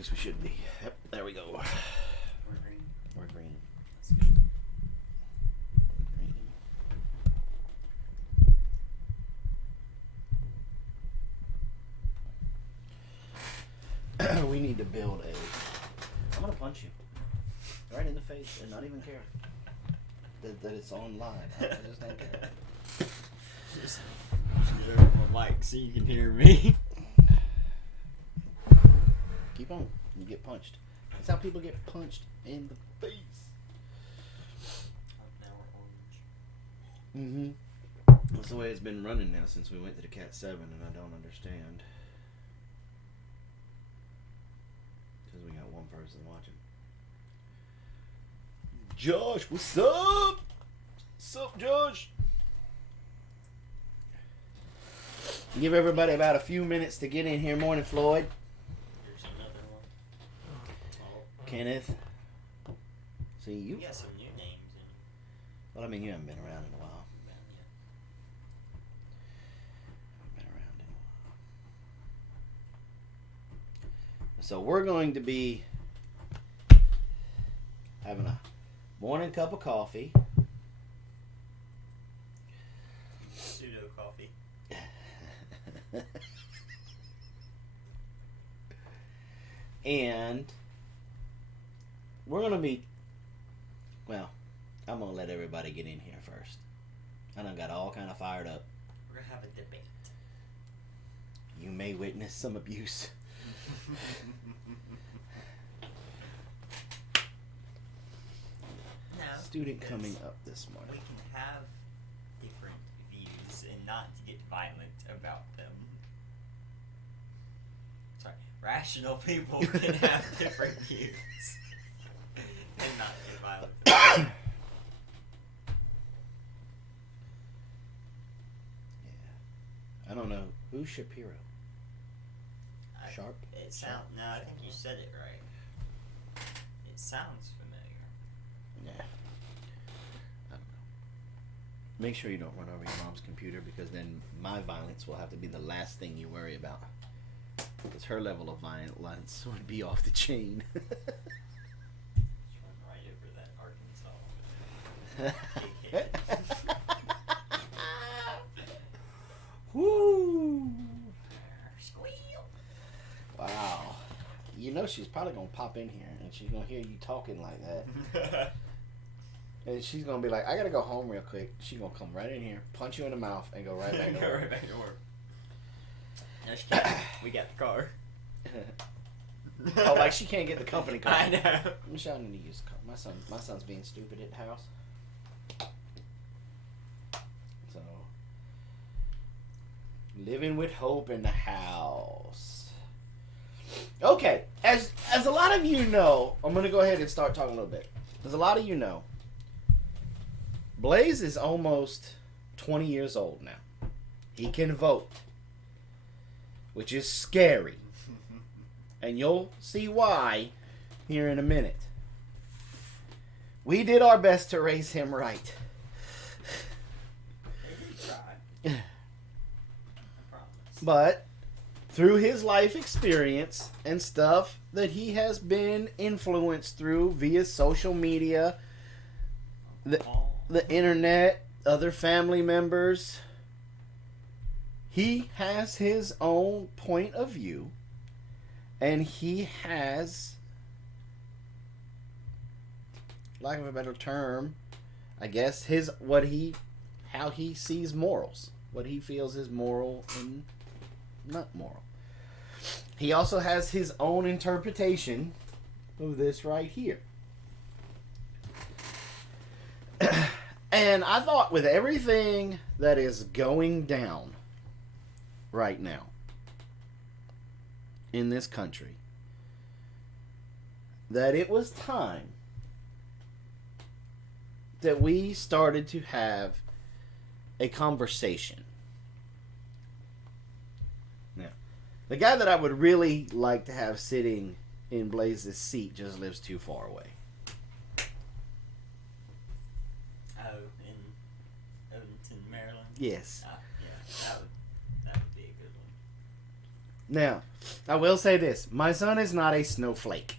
place we should be. Yep, there we go. Or green. Or green. That's good. We need to build a... I'm going to punch you. Right in the face and not even care. That it's on live. I just don't care. Just get over my mic so you can hear me. Keep on. You get punched. That's how people get punched in the face. Now we're orange. Mm-hmm. That's the way it's been running now since we went to the Cat 7, and I don't understand. Because we got one person watching. Josh, what's up? What's up, Josh? Give everybody about a few minutes to get in here. Morning, Floyd. There's another one. Oh. Kenneth. See, you... We got some new names in. Well, I mean, you haven't been around in a while. So we're going to be having a morning cup of coffee. Pseudo coffee. And we're going to be, well, I'm going to let everybody get in here first. I done got all kind of fired up. We're going to have a debate. You may witness some abuse. No, Student coming up this morning. We can have different views and not get violent about them. Sorry, rational people can have different views and not get violent about them. I don't know. Who's Shapiro? Sharp? It sound no, I think you said it right. It sounds familiar. Yeah. I don't know. Make sure you don't run over your mom's computer, because then my violence will have to be the last thing you worry about. Because her level of violence would be off the chain. Just run right over that Arkansas. Woo! Squeal. Wow. You know she's probably going to pop in here and she's going to hear you talking like that. And she's going to be like, I got to go home real quick. She's going to come right in here, punch you in the mouth, and go right back to work. Right back to work. No, she can't. We got the car. Oh, like she can't get the company car. I know. Michelle, I need to use the car. My son's being stupid at the house. So, living with hope in the house. Okay, as a lot of you know, I'm going to go ahead and start talking a little bit. As a lot of you know, Blaze is almost 20 years old now. He can vote, which is scary. And you'll see why here in a minute. We did our best to raise him right. They did try. I promise. But through his life experience and stuff that he has been influenced through via social media, the internet, other family members, he has his own point of view, and he has, lack of a better term, I guess, how he sees morals, what he feels is moral and not moral. He also has his own interpretation of this right here. And I thought, with everything that is going down right now in this country, that it was time that we started to have a conversation. Now, the guy that I would really like to have sitting in Blaze's seat just lives too far away. Oh, in Evanston, Maryland? Yes. Yeah, that would be a good Now, I will say this. My son is not a snowflake.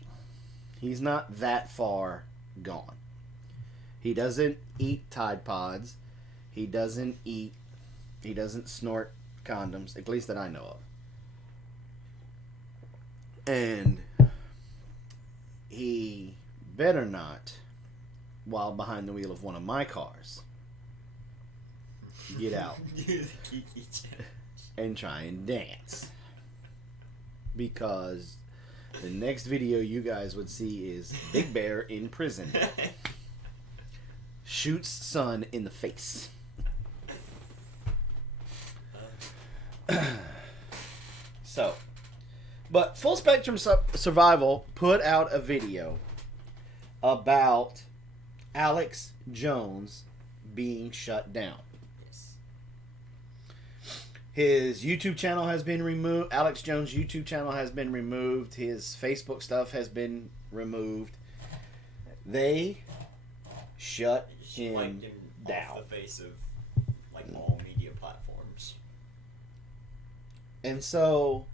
He's not that far gone. He doesn't eat Tide Pods. He doesn't snort condoms, at least that I know of. And he better not, while behind the wheel of one of my cars, get out and try and dance. Because the next video you guys would see is Big Bear in prison. Shoots son in the face. So, but Full Spectrum Survival put out a video about Alex Jones being shut down. Yes. His YouTube channel has been removed. Alex Jones' YouTube channel has been removed. His Facebook stuff has been removed. They shut him down. Off the face of like all media platforms. And so,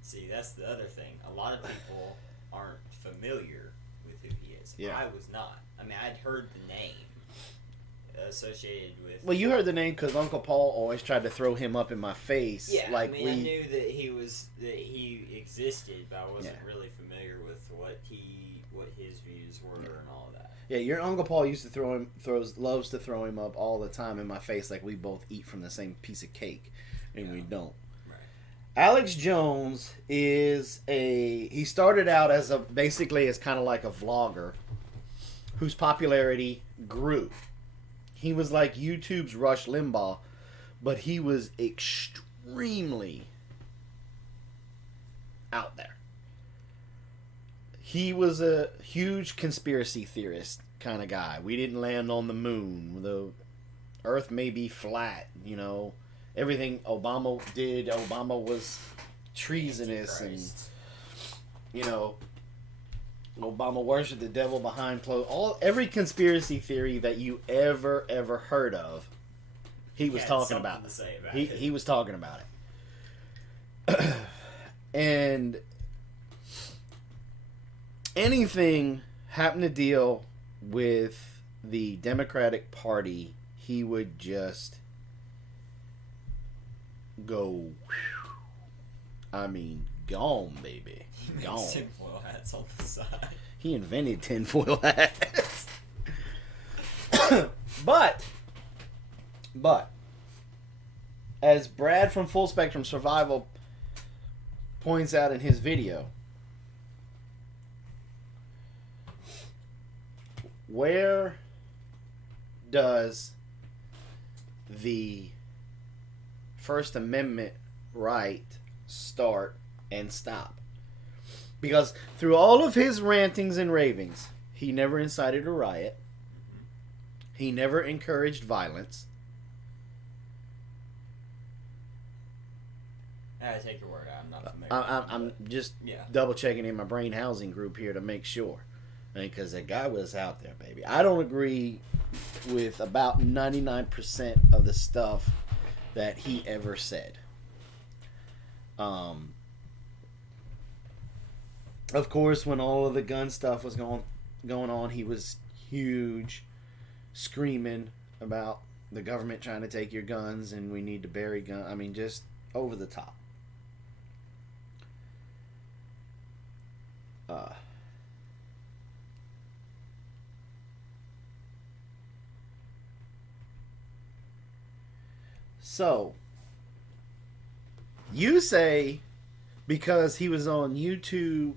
see, that's the other thing. A lot of people aren't familiar with who he is. Yeah. I was not. I mean, I'd heard the name associated with. well, you heard the name because Uncle Paul always tried to throw him up in my face. Yeah, like I mean, I knew that he existed, but I wasn't really familiar with what his views were and all of that. Yeah, your Uncle Paul used to loves to throw him up all the time in my face, like we both eat from the same piece of cake, and we don't. Right. Alex Jones he started out as basically as kind of like a vlogger whose popularity grew. He was like YouTube's Rush Limbaugh, but he was extremely out there. He was a huge conspiracy theorist kind of guy. We didn't land on the moon. The Earth may be flat. You know, everything Obama did, Obama was treasonous, and you know, Obama worshipped the devil behind closed. Every conspiracy theory that you ever heard of, he was talking about. He was talking about it, and anything happened to deal with the Democratic Party, he would just go. I mean, gone, baby, gone. Tinfoil hats on the side. He invented tinfoil hats. but, as Brad from Full Spectrum Survival points out in his video, where does the First Amendment right start and stop? Because through all of his rantings and ravings, he never incited a riot. He never encouraged violence. I take your word. I'm not familiar. I'm just double checking in my brain housing group here to make sure. Because that guy was out there, baby. I don't agree with about 99% of the stuff that he ever said. Of course, when all of the gun stuff was going on, he was huge, screaming about the government trying to take your guns and we need to bury guns. I mean, just over the top. So, you say because he was on YouTube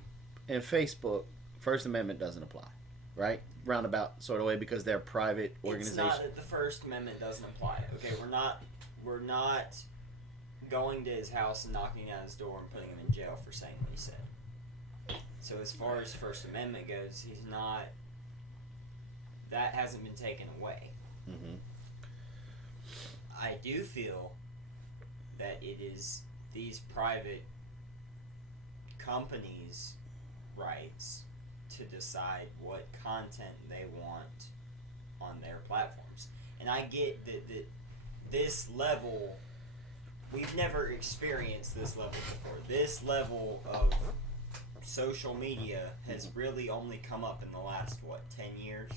and Facebook, First Amendment doesn't apply, right? Roundabout sort of way, because they're private organizations. It's not that the First Amendment doesn't apply. Okay, we're not going to his house and knocking on his door and putting him in jail for saying what he said. So as far as First Amendment goes, he's not. That hasn't been taken away. Mm-hmm. I do feel that it is these private companies' rights to decide what content they want on their platforms. And I get that this level we've never experienced this level before. This level of social media has really only come up in the last, 10 years?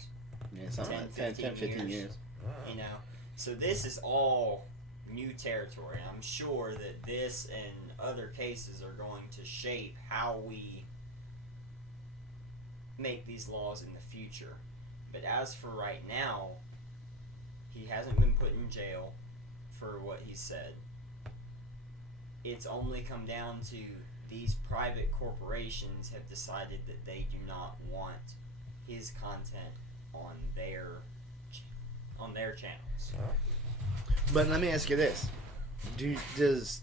Yeah, something like 10, 15 years. You know? So this is all new territory. I'm sure that this and other cases are going to shape how we make these laws in the future. But as for right now, he hasn't been put in jail for what he said. It's only come down to these private corporations have decided that they do not want his content on their channels. But let me ask you this: does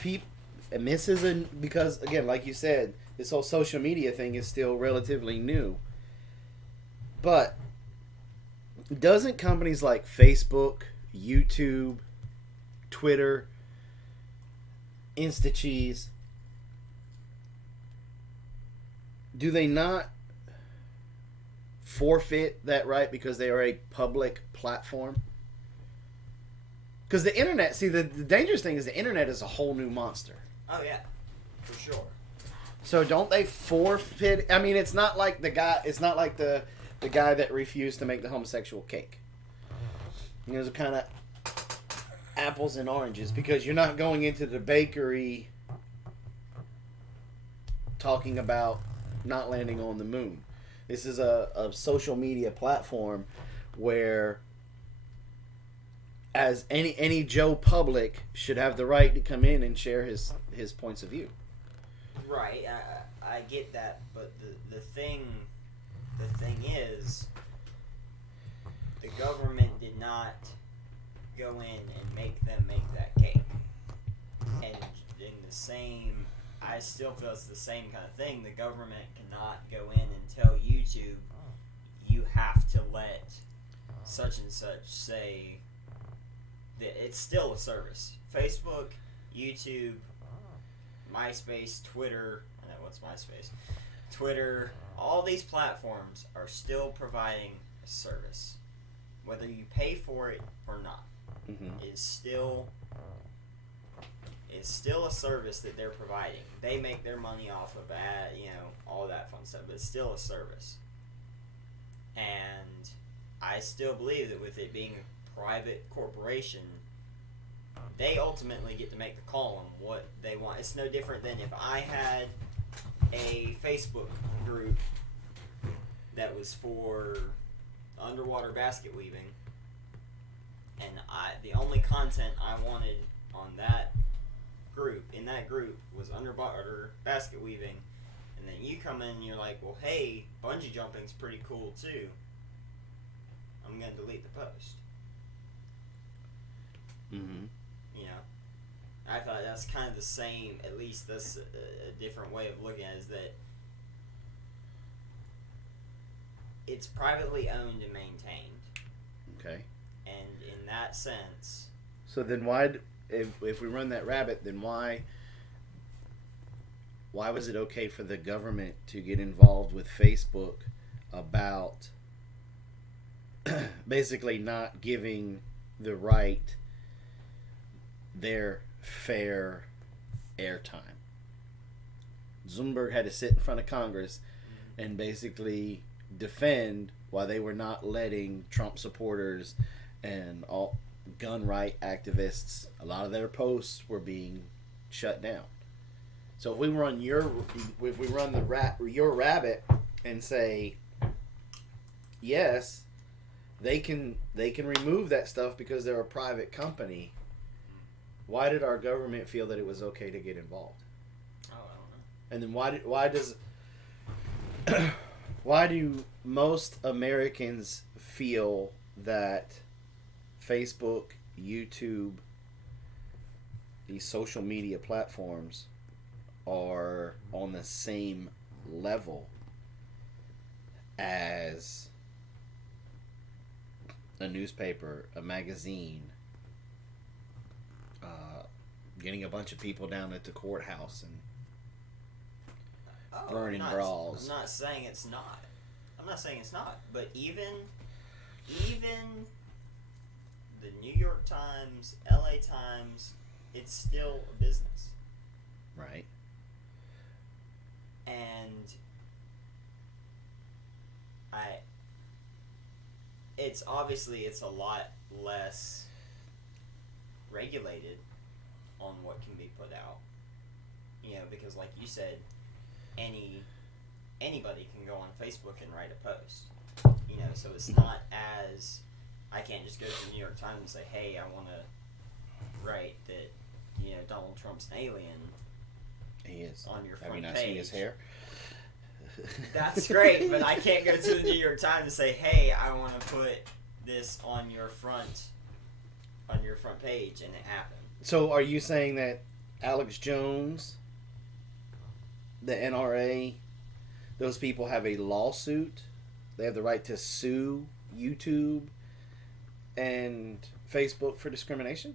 people? And this isn't because, again, like you said, this whole social media thing is still relatively new. But doesn't companies like Facebook, YouTube, Twitter, InstaCheese, do they not forfeit that right because they are a public platform? Because the internet, see, the dangerous thing is the internet is a whole new monster. Oh yeah, for sure. So don't they forfeit? I mean, it's not like the guy. It's not like the guy that refused to make the homosexual cake. You know, it's kind of apples and oranges because you're not going into the bakery talking about not landing on the moon. This is a social media platform where, as any Joe Public should have the right to come in and share his points of view. Right, I get that, but the thing is, the government did not go in and make them make that cake. And in the same, I still feel it's the same kind of thing. The government cannot go in and tell YouTube, you have to let such and such say that it's still a service. Facebook, YouTube, MySpace, Twitter, what's MySpace? Twitter, all these platforms are still providing a service. Whether you pay for it or not, it's still a service that they're providing. They make their money off of that, all that fun stuff, but it's still a service. And I still believe that with it being a private corporation, they ultimately get to make the call on what they want. It's no different than if I had a Facebook group that was for underwater basket weaving, and the only content I wanted on that group, was underwater basket weaving, and then you come in and you're like, well, hey, bungee jumping's pretty cool too. I'm going to delete the post. I thought that's kind of the same, at least that's a different way of looking at it, is that it's privately owned and maintained. Okay. And in that sense... So then why, if we run that rabbit, then why was it okay for the government to get involved with Facebook about basically not giving the right their fair airtime? Zuckerberg had to sit in front of Congress and basically defend why they were not letting Trump supporters and all gun right activists, a lot of their posts were being shut down. So if we run your rabbit and say yes, they can remove that stuff because they're a private company, why did our government feel that it was okay to get involved? Oh, I don't know. And then why do most Americans feel that Facebook, YouTube, these social media platforms are on the same level as a newspaper, a magazine, getting a bunch of people down at the courthouse and burning bras? I'm not saying it's not. But even the New York Times, LA Times, it's still a business. Right. And it's a lot less regulated on what can be put out. You know, because like you said, anybody can go on Facebook and write a post. You know, so it's not as, I can't just go to the New York Times and say, hey, I want to write that, you know, Donald Trump's an alien. He is. On your front Have you not page. seen his hair? That's great, but I can't go to the New York Times and say, hey, I want to put this on your front page, and it happened. So are you saying that Alex Jones, the NRA, those people have a lawsuit? They have the right to sue YouTube and Facebook for discrimination?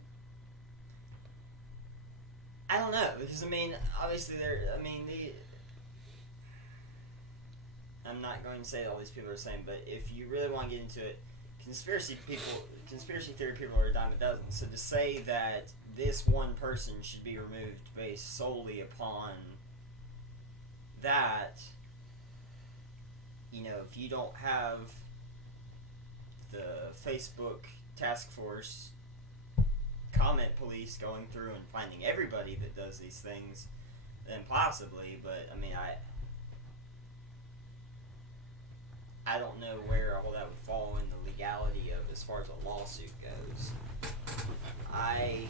I don't know, because, I mean, obviously I'm not going to say all these people are the same, but if you really want to get into it, conspiracy theory people are a dime a dozen. So to say that this one person should be removed based solely upon that, you know, if you don't have the Facebook task force comment police going through and finding everybody that does these things, then possibly, but I mean, I don't know where all that would fall in the legality of as far as a lawsuit goes. I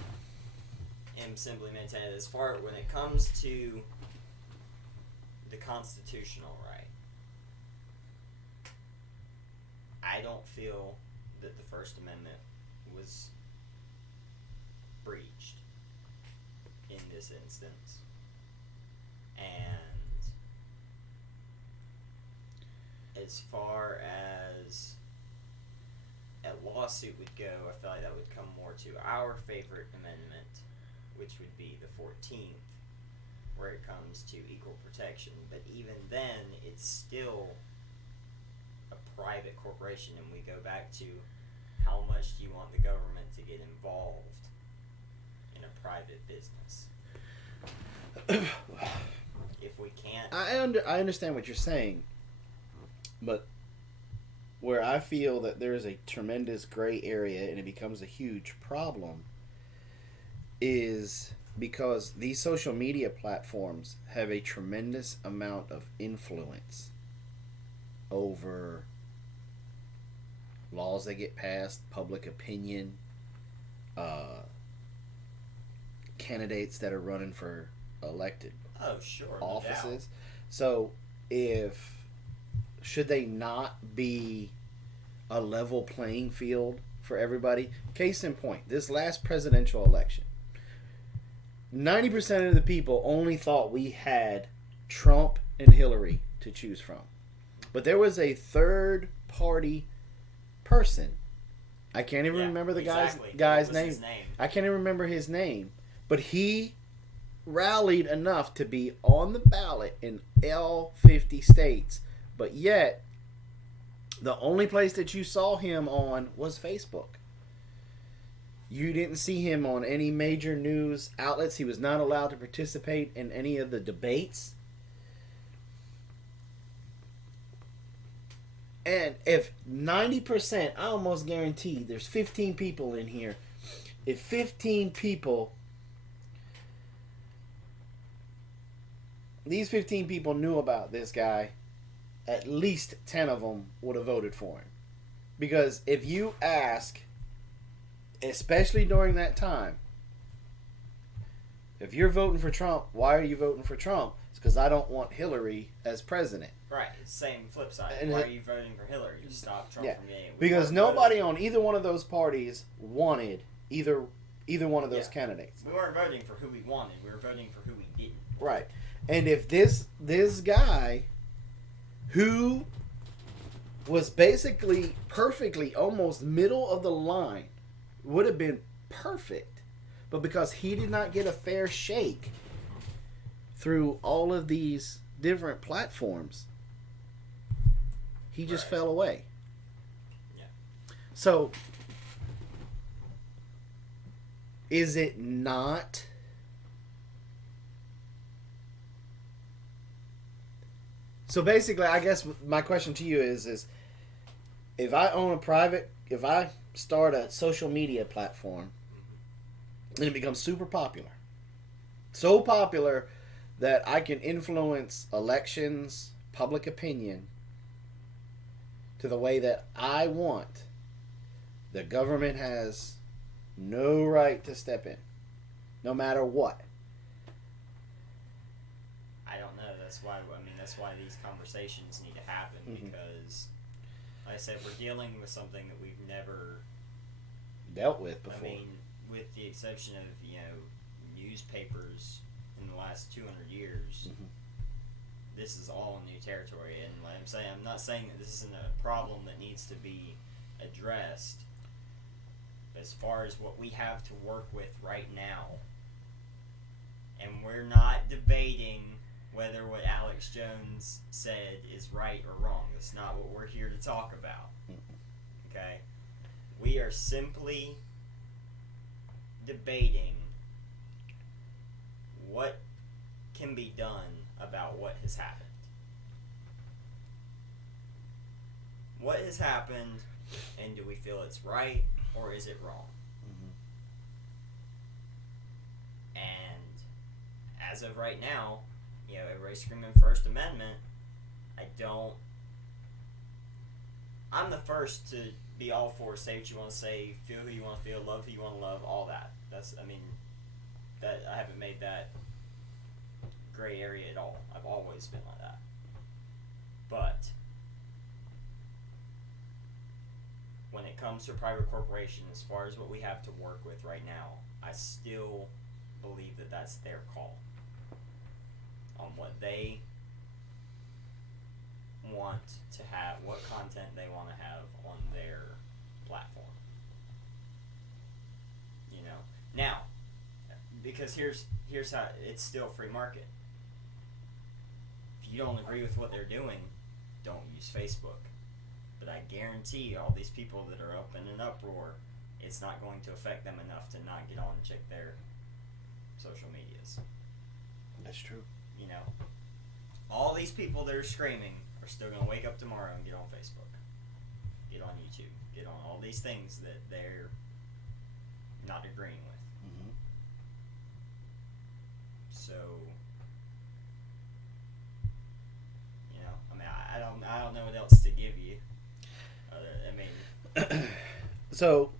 am simply maintaining as far when it comes to the constitutional right, I don't feel that the First Amendment was breached in this instance. And as far as a lawsuit would go, I feel like that would come more to our favorite amendment, which would be the 14th, where it comes to equal protection. But even then, it's still a private corporation, and we go back to how much do you want the government to get involved in a private business? If we can't... I understand what you're saying, but where I feel that there is a tremendous gray area and it becomes a huge problem is because these social media platforms have a tremendous amount of influence over laws that get passed, public opinion, candidates that are running for elected offices. So should they not be a level playing field for everybody? Case in point, this last presidential election, 90% of the people only thought we had Trump and Hillary to choose from. But there was a third party person. I can't even remember the guy's name. I can't even remember his name. But he rallied enough to be on the ballot in all 50 states. But yet, the only place that you saw him on was Facebook. You didn't see him on any major news outlets. He was not allowed to participate in any of the debates. And if 90%, I almost guarantee there's 15 people in here. If 15 people, these 15 people knew about this guy, at least 10 of them would have voted for him. Because if you ask, especially during that time, if you're voting for Trump, why are you voting for Trump? It's because I don't want Hillary as president. Right, same flip side. And why are you voting for Hillary? To stop Trump from getting... Because nobody on either one of those parties wanted either one of those candidates. We weren't voting for who we wanted. We were voting for who we didn't want. Right. And if this guy, who was basically perfectly almost middle of the line, would have been perfect, but because he did not get a fair shake through all of these different platforms, he just fell away. Yeah. So is it not? So basically, I guess my question to you is if I start a social media platform and it becomes super popular, so popular that I can influence elections, public opinion to the way that I want, the government has no right to step in, no matter what. I don't know. That's why these conversations need to happen, because, like I said, we're dealing with something that we've never dealt with before. I mean, with the exception of newspapers in the last 200 years, this is all new territory. And like I'm not saying that this isn't a problem that needs to be addressed. As far as what we have to work with right now, and we're not debating whether what Alex Jones said is right or wrong. That's not what we're here to talk about. Okay? We are simply debating what can be done about what has happened. What has happened, and do we feel it's right or is it wrong? And as of right now, everybody's screaming First Amendment. I'm the first to be all for say what you want to say, feel who you want to feel, love who you want to love, all that. I haven't made that gray area at all. I've always been like that. But when it comes to private corporation, as far as what we have to work with right now, I still believe that that's their call on what they want to have, what content they want to have on their platform. Now, because here's how it's still free market. If you don't agree with what they're doing, don't use Facebook. But I guarantee all these people that are up in an uproar, it's not going to affect them enough to not get on and check their social medias. That's true. All these people that are screaming are still going to wake up tomorrow and get on Facebook, get on YouTube, get on all these things that they're not agreeing with. So, I don't know what else to give you. So,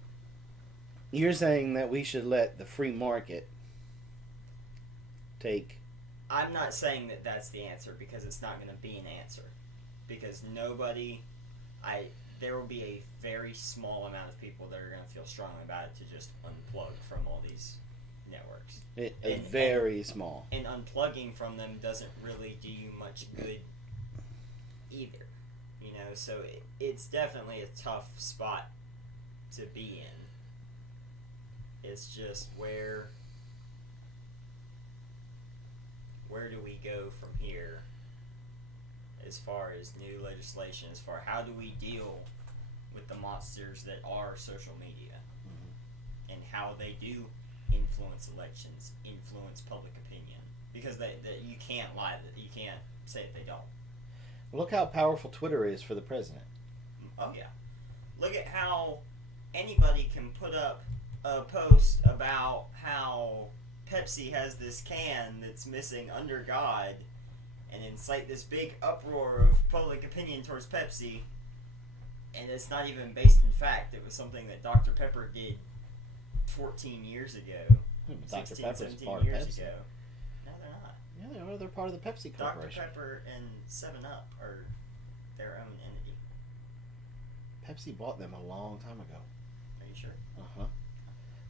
you're saying that we should let the free market take... I'm not saying that that's the answer, because it's not going to be an answer. Because there will be a very small amount of people that are going to feel strongly about it to just unplug from all these networks. Very small. And unplugging from them doesn't really do you much good either. So it's definitely a tough spot to be in. It's just where do we go from here as far as new legislation, as far how do we deal with the monsters that are social media, and how they do influence elections, influence public opinion, because you can't lie, that you can't say that they don't. Look how powerful Twitter is for the president. Oh yeah. Look at how anybody can put up a post about how Pepsi has this can that's missing under God and incite this big uproar of public opinion towards Pepsi, and it's not even based in fact. It was something that Dr. Pepper did 14 years ago. Dr. 16, Pepper's 17 part of years Pepsi. ago. No, they're not. Yeah, they are. They're part of the Pepsi Corporation. Dr. Pepper and 7-Up are their own entity. Pepsi bought them a long time ago. Are you sure? Uh-huh.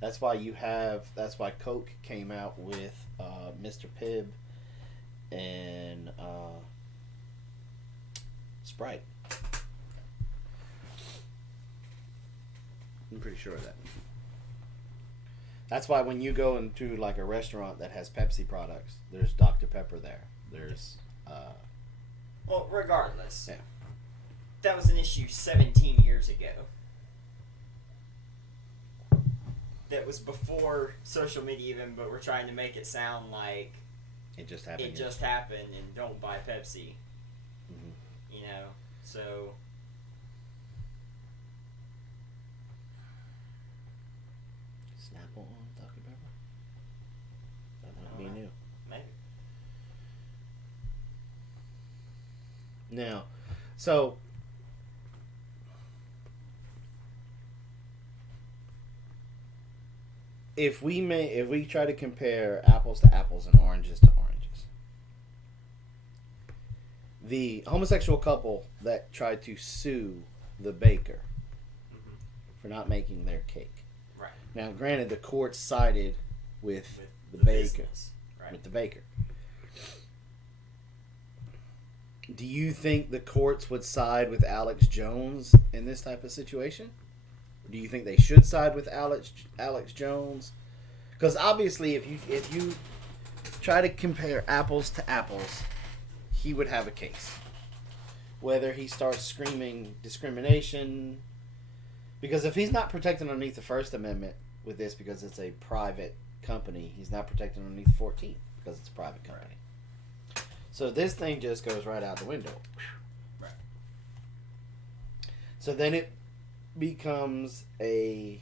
That's why Coke came out with Mr. Pibb and Sprite. I'm pretty sure of that. That's why when you go into like a restaurant that has Pepsi products, there's Dr. Pepper there. There's well, regardless. Yeah. That was an issue 17 years ago. that was before social media even, but we're trying to make it sound like it just happened. It just happened, and don't buy Pepsi. Mm-hmm. You know, so. Snapple on Dr. Pepper? That might be new. Maybe. Now, so if we try to compare apples to apples and oranges to oranges, the homosexual couple that tried to sue the baker for not making their cake. Right. Now, granted, the court sided with the baker, right. with the baker. Do you think the courts would side with Alex Jones in this type of situation? Do you think they should side with Alex Jones? Because obviously, if you try to compare apples to apples, he would have a case. Whether he starts screaming discrimination, because if he's not protected underneath the First Amendment with this, because it's a private company, he's not protected underneath the 14th because it's a private company. Right. So this thing just goes right out the window. Right. So then it becomes a...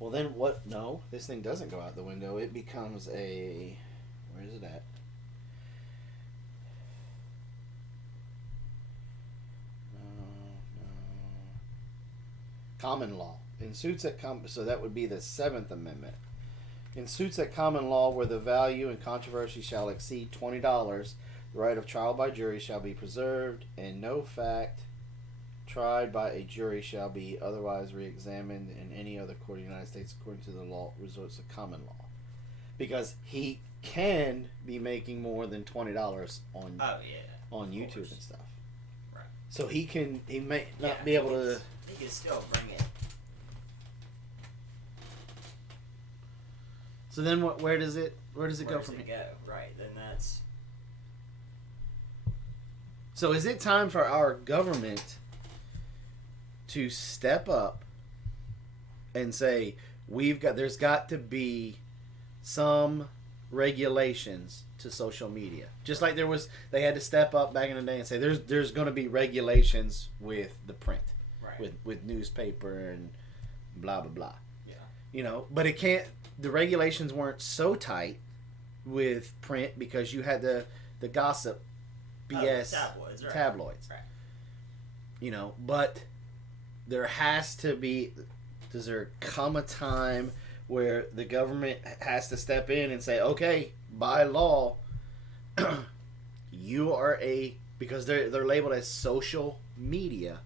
Well, then what? No, this thing doesn't go out the window. It becomes a... Where is it at? Common law. In suits at so that would be the 7th Amendment. In suits at common law where the value and controversy shall exceed $20, the right of trial by jury shall be preserved, and no fact tried by a jury shall be otherwise re-examined in any other court of the United States according to the law resorts of common law. Because he can be making more than $20 on on YouTube and stuff. Right. So he may not be able to. He can still bring it. So then where does it go from here? Right, then that's... So is it time for our government to step up and say there's got to be some regulations to social media? Just like they had to step up back in the day and say there's going to be regulations with the print. Right. With newspaper and blah blah blah. Yeah. You know, but it can't. The regulations weren't so tight with print because you had the gossip, BS tabloids. Right. Tabloids. Right. You know, but there has to be. Does there come a time where the government has to step in and say, okay, by law, you are because they're labeled as social media.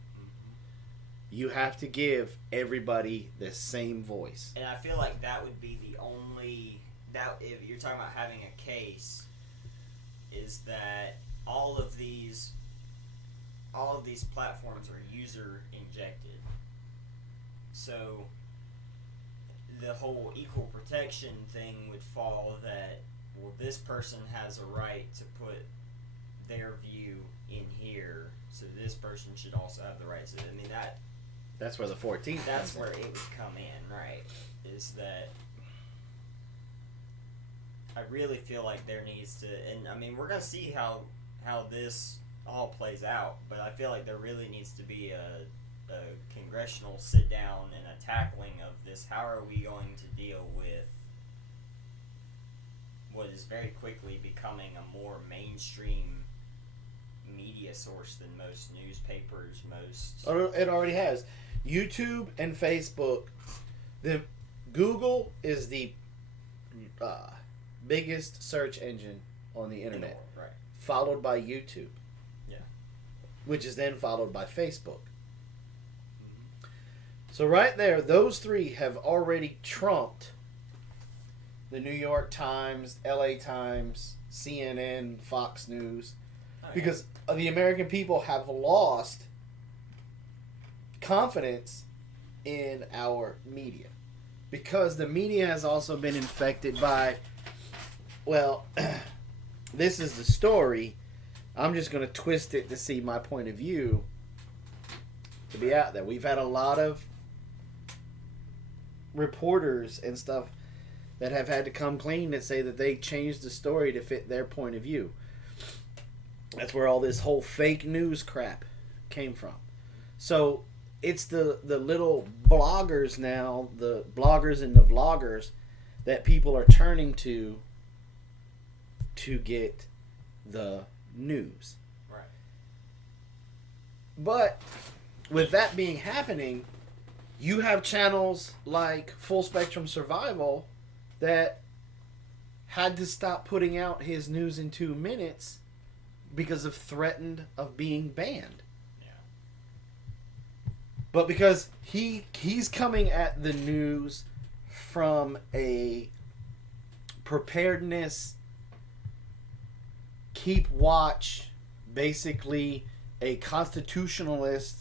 You have to give everybody the same voice. And I feel like that would be the only... if you're talking about having a case, is that all of these platforms are user-injected. So the whole equal protection thing would fall that, well, this person has a right to put their view in here, so this person should also have the right to... I mean, that's where the 14th That's where it would come in, right? Is that I really feel like there needs to, and I mean, we're going to see how this all plays out, but I feel like there really needs to be a congressional sit down and a tackling of this. How are we going to deal with what is very quickly becoming a more mainstream media source than most newspapers, It already has. YouTube and Facebook. Google is the biggest search engine on the internet, right? Followed by YouTube. Yeah. Which is then followed by Facebook. Mm-hmm. So right there, those three have already trumped the New York Times, LA Times, CNN, Fox News. Because the American people have lost confidence in our media. Because the media has also been infected by, well, this is the story. I'm just going to twist it to see my point of view to be out there. We've had a lot of reporters and stuff that have had to come clean that say that they changed the story to fit their point of view. That's where all this whole fake news crap came from. So it's the little bloggers now, the bloggers and the vloggers that people are turning to get the news. Right. But with that being happening, you have channels like Full Spectrum Survival that had to stop putting out his news in 2 minutes because of threatened of being banned. Yeah. But because he's coming at the news from a preparedness, keep watch, basically a constitutionalist,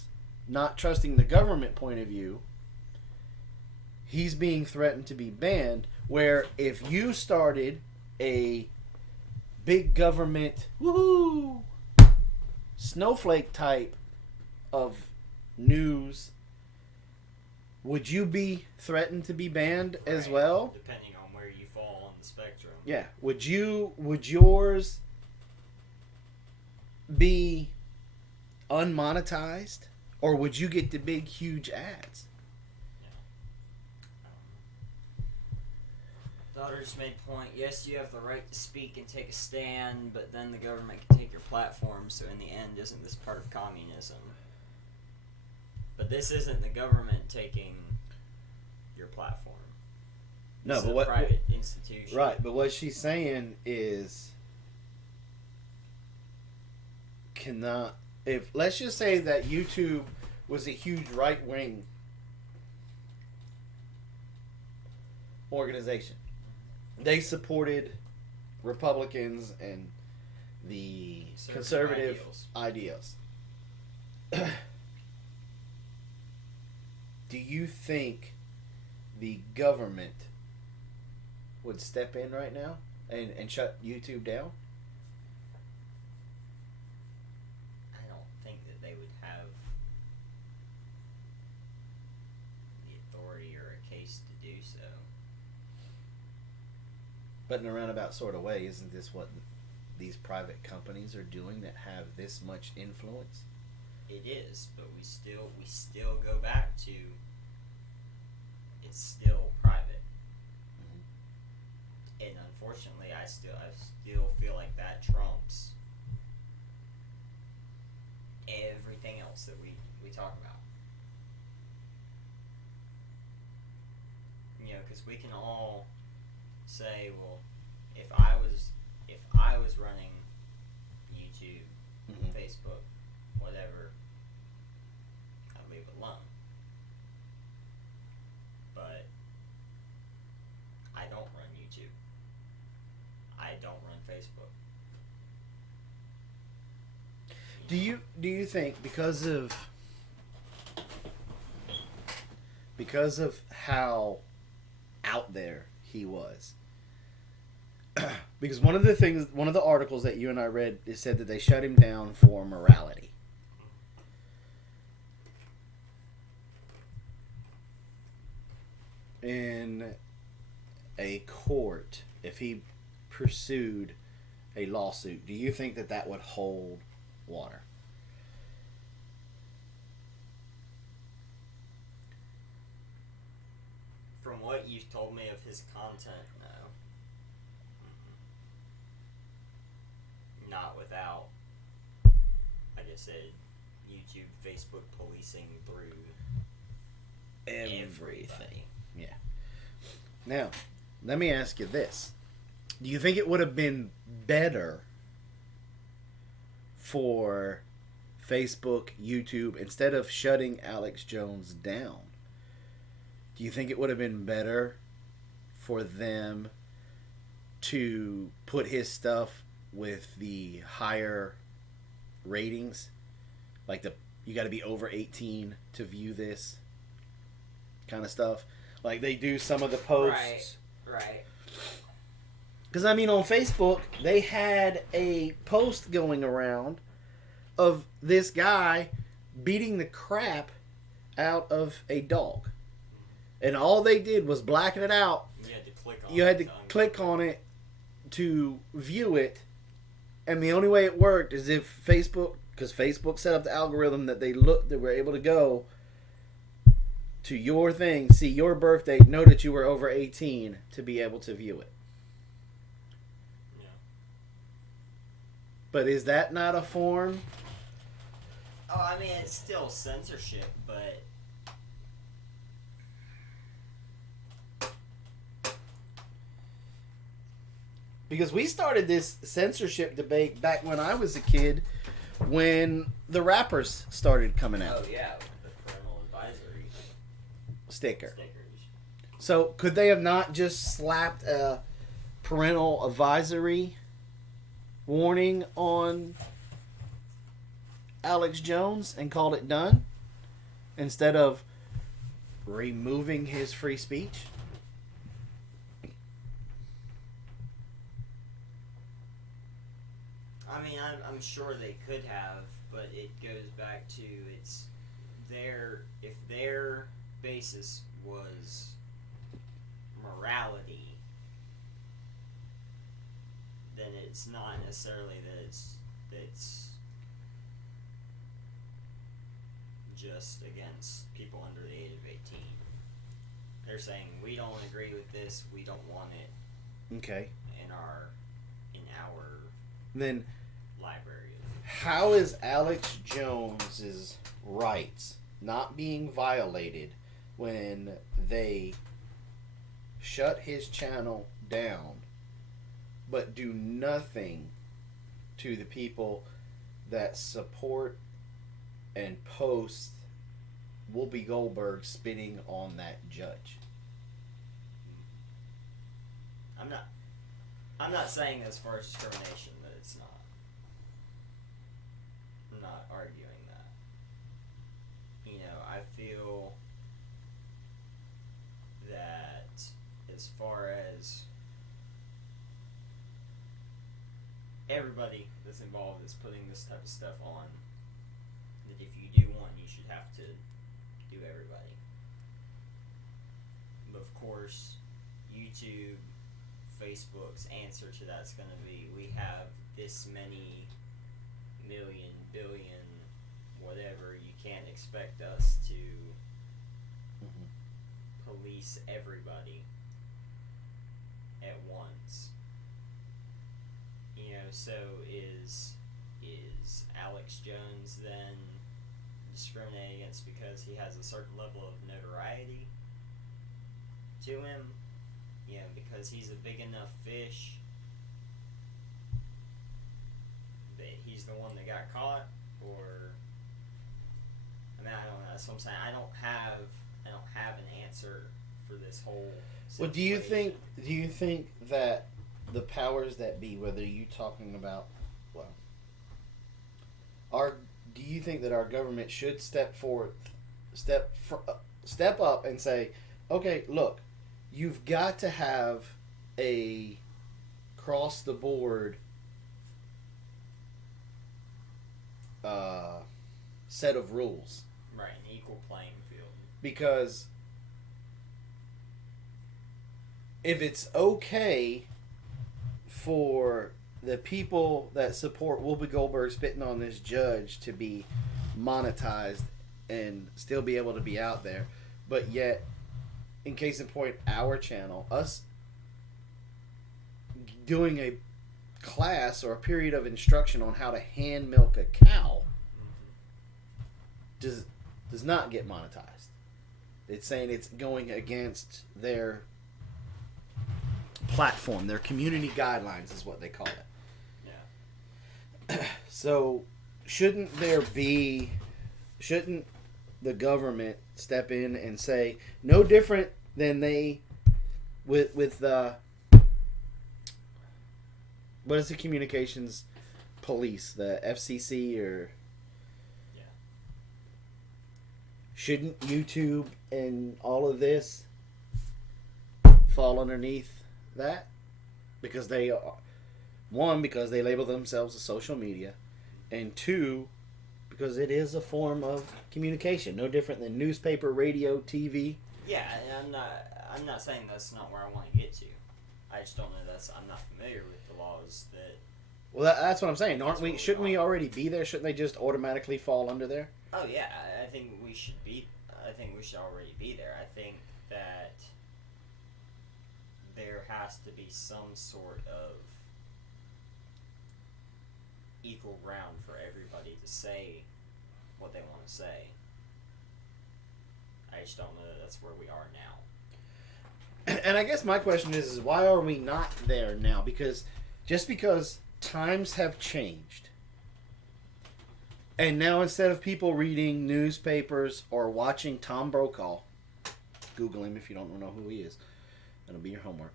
not trusting the government point of view, he's being threatened to be banned. Where if you started a big government woohoo snowflake type of news, would you be threatened to be banned as well? Depending on where you fall on the spectrum. Yeah. Would yours be unmonetized, or would you get the big huge ads? Daughter just made a point. Yes, you have the right to speak and take a stand, but then the government can take your platform, so in the end, isn't this part of communism? But this isn't the government taking your platform. No, It's but a what private institution. Right, but what she's saying is cannot, if let's just say that YouTube was a huge right-wing organization. They supported Republicans and the conservative ideals. Do you think the government would step in right now and shut YouTube down? I don't think that they would have the authority or a case to do so. But in a roundabout sort of way, isn't this what these private companies are doing that have this much influence? It is, but we still go back to it's still private. Mm-hmm. And unfortunately, I still feel like that trumps everything else that we talk about. You know, because we can all say, well, if I was running YouTube, Mm-hmm. Facebook, whatever, I'd leave it alone. But I don't run YouTube. I don't run Facebook. Do you think because of how out there he was? Because one of the articles that you and I read, it said that they shut him down for morality. In a court, if he pursued a lawsuit, do you think that would hold water? From what you've told me of his content, no. Not without, like I said, YouTube, Facebook policing through everything. Yeah. Now, let me ask you this. Do you think it would have been better for Facebook, YouTube, instead of shutting Alex Jones down, do you think it would have been better for them to put his stuff with the higher ratings? Like you got to be over 18 to view this kind of stuff. Like they do some of the posts. Right. Because, I mean, on Facebook, they had a post going around of this guy beating the crap out of a dog. and all they did was blacken it out. You had to click on You had to click on it to view it, and the only way it worked is if Facebook, because Facebook set up the algorithm that they were able to go to your thing, see your birth date, know that you were over 18 to be able to view it. Yeah. But is that not a form? Oh, I mean, it's still censorship, but because we started this censorship debate back when I was a kid, when the rappers started coming out. oh yeah, the parental advisory Sticker. stickers. So could they have not just slapped a parental advisory warning on Alex Jones and called it done instead of removing his free speech? I mean, I'm sure they could have, but it goes back to if their basis was morality, then it's not necessarily that it's just against people under the age of 18. They're saying, we don't agree with this, we don't want it Okay. in our Then library. how is Alex Jones's rights not being violated when they shut his channel down but do nothing to the people that support and post Whoopi Goldberg spitting on that judge? I'm not saying as far as discrimination that it's not. I'm not arguing that. You know, I feel that as far as everybody that's involved is putting this type of stuff on, that if you do one, you should have to do everybody. But of course, YouTube, Facebook's answer to that's going to be, we have this many million, billion, whatever, you can't expect us to police everybody at once. You know, so is Alex Jones then discriminated against because he has a certain level of notoriety to him? You know, because he's a big enough fish that he's the one that got caught? Or, I mean, I don't know. That's what I'm saying. I don't have an answer for this whole situation. Well, do you think that the powers that be, whether you talking about, do you think that our government should step up and say, okay, look, you've got to have a cross the board set of rules, right, an equal playing field? because if it's okay for the people that support Whoopi Goldberg spitting on this judge to be monetized and still be able to be out there, but yet, in case in point, our channel, us doing a class or a period of instruction on how to hand milk a cow does not get monetized. It's saying it's going against their platform, their community guidelines is what they call it. Yeah. So shouldn't the government step in and say, no different than they with the what is the communications police, the FCC, or Yeah. shouldn't YouTube and all of this fall underneath that? Because they are, one, because they label themselves as social media, and two, because it is a form of communication, no different than newspaper, radio, TV. Yeah, and I'm not saying that's not where I want to get to. I just don't know I'm not familiar with the laws that. Well, that's what I'm saying. Aren't we? Shouldn't we already be there? Shouldn't they just automatically fall under there? Oh yeah, I think we should be. I think we should already be there. I think that there has to be some sort of equal ground for everybody to say what they want to say. I just don't know that that's where we are now. And I guess my question is why are we not there now? Because just because times have changed, and now instead of people reading newspapers or watching Tom Brokaw, Google him if you don't know who he is, that'll be your homework.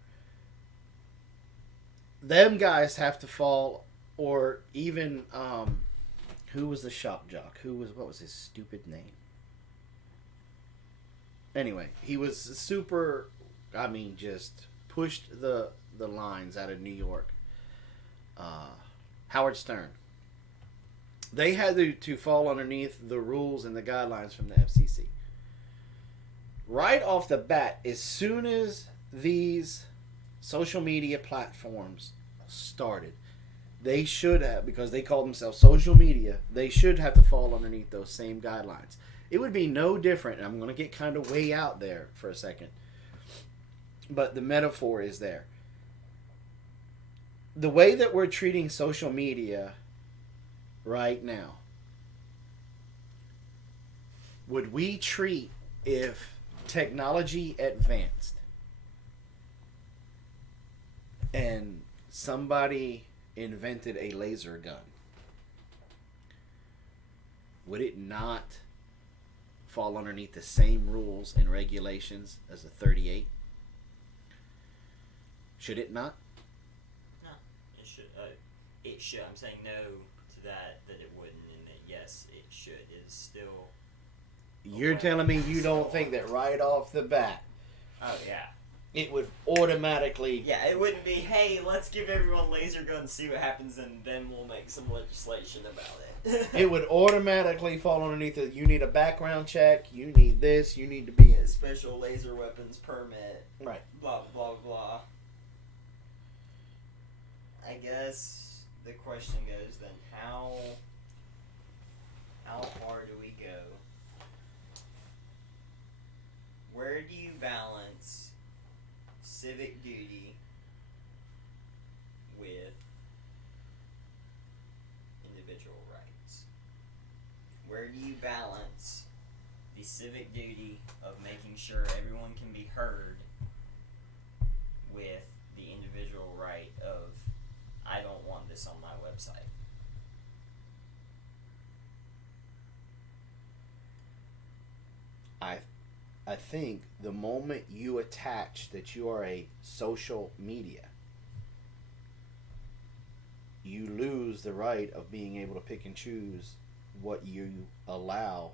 Them guys have to fall, or even who was the shock jock? What was his stupid name? Anyway, he was super. I mean, just pushed the lines out of New York. Howard Stern. They had to fall underneath the rules and the guidelines from the FCC. Right off the bat, as soon as these social media platforms started, they should have, because they call themselves social media, they should have to fall underneath those same guidelines. It would be no different, and I'm going to get kind of way out there for a second, but the metaphor is there. The way that we're treating social media right now, would we treat if technology advanced and somebody invented a laser gun? Would it not fall underneath the same rules and regulations as a 38? Should it not? No, it should. It should. I'm saying no to that it wouldn't, and that yes, it should. It's still. You're telling me you don't think that right off the bat? Oh yeah. It would automatically. Yeah, it wouldn't be, hey, let's give everyone laser guns, see what happens, and then we'll make some legislation about it. It would automatically fall underneath it. You need a background check. You need this. You need to be a special laser weapons permit. Right. Blah, blah, blah. I guess the question goes then, how far do we go? Where do you balance civic duty with individual rights? Where do you balance the civic duty of making sure everyone can be heard with the individual right of, I don't want this on my website? I think the moment you attach that you are a social media, you lose the right of being able to pick and choose what you allow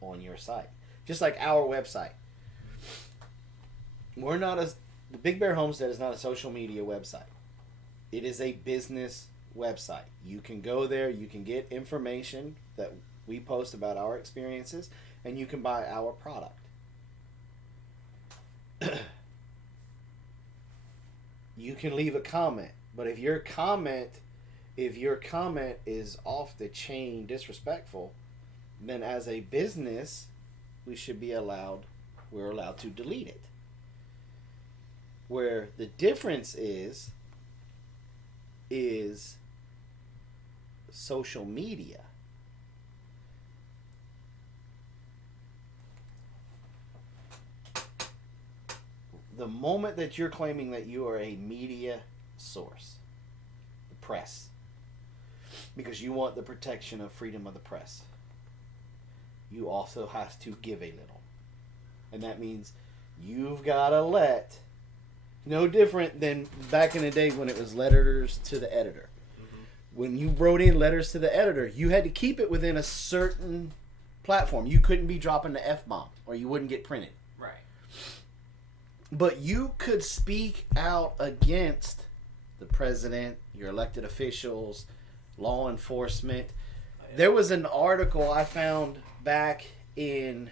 on your site. Just like our website. The Big Bear Homestead is not a social media website. It is a business website. You can go there, you can get information that we post about our experiences, and you can buy our product. You can leave a comment, but if your comment is off the chain disrespectful, then as a business, we're allowed to delete it. Where the difference is social media. The moment that you're claiming that you are a media source, the press, because you want the protection of freedom of the press, you also have to give a little. And that means you've got to let, no different than back in the day when it was letters to the editor. Mm-hmm. When you wrote in letters to the editor, you had to keep it within a certain platform. You couldn't be dropping the F-bomb or you wouldn't get printed. Right. But you could speak out against the president, your elected officials, law enforcement. Oh, yeah. There was an article I found back in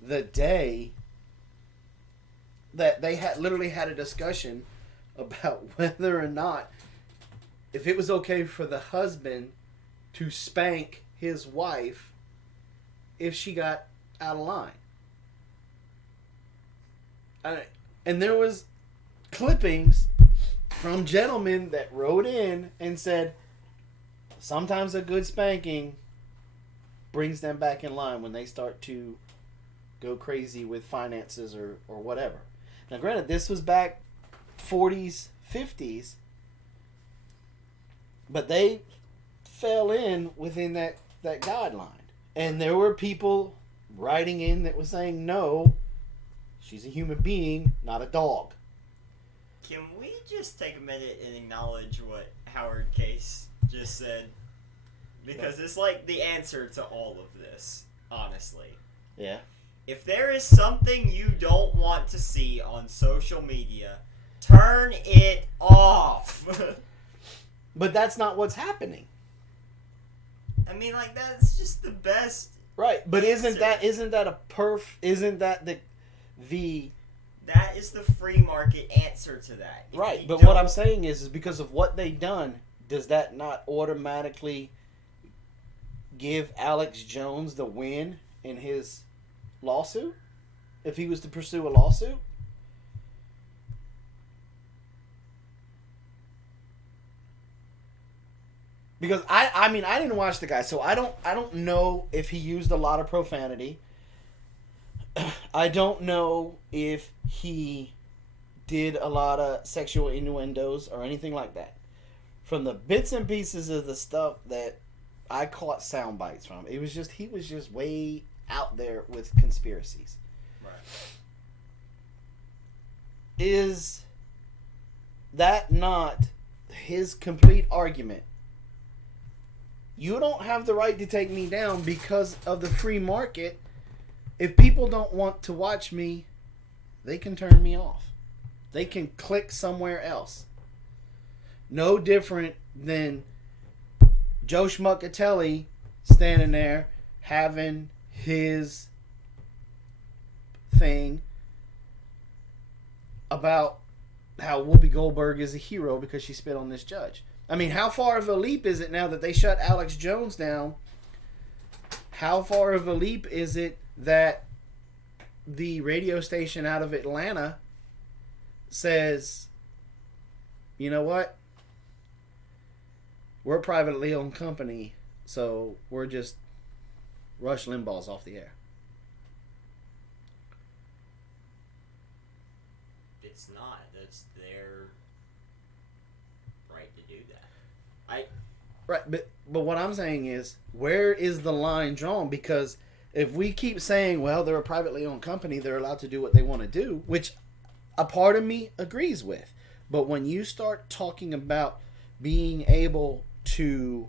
the day that they literally had a discussion about whether or not, if it was okay for the husband to spank his wife if she got out of line. And there was clippings from gentlemen that wrote in and said sometimes a good spanking brings them back in line when they start to go crazy with finances or whatever. Now, granted, this was back 40s, 50s, but they fell in within that guideline. And there were people writing in that was saying, no, she's a human being, not a dog. Can we just take a minute and acknowledge what Howard Case just said? Because it's like the answer to all of this, honestly. Yeah. If there is something you don't want to see on social media, turn it off. But that's not what's happening. I mean, like, that's just the best. Right, but answer. isn't that the That is the free market answer to that. Right, but what I'm saying is because of what they done, does that not automatically give Alex Jones the win in his lawsuit? If he was to pursue a lawsuit? Because I mean I didn't watch the guy, so I don't know if he used a lot of profanity. I don't know if he did a lot of sexual innuendos or anything like that. From the bits and pieces of the stuff that I caught sound bites from, he was just way out there with conspiracies. Right. Is that not his complete argument? You don't have the right to take me down because of the free market. If people don't want to watch me, they can turn me off. They can click somewhere else. No different than Joe Schmuckatelli standing there having his thing about how Whoopi Goldberg is a hero because she spit on this judge. I mean, how far of a leap is it now that they shut Alex Jones down? How far of a leap is it that the radio station out of Atlanta says, you know what? We're a privately owned company, so we're just Rush Limbaugh's off the air. It's not. That's their right to do that. Right, but what I'm saying is, where is the line drawn? Because if we keep saying, well, they're a privately owned company, they're allowed to do what they want to do, which a part of me agrees with. But when you start talking about being able to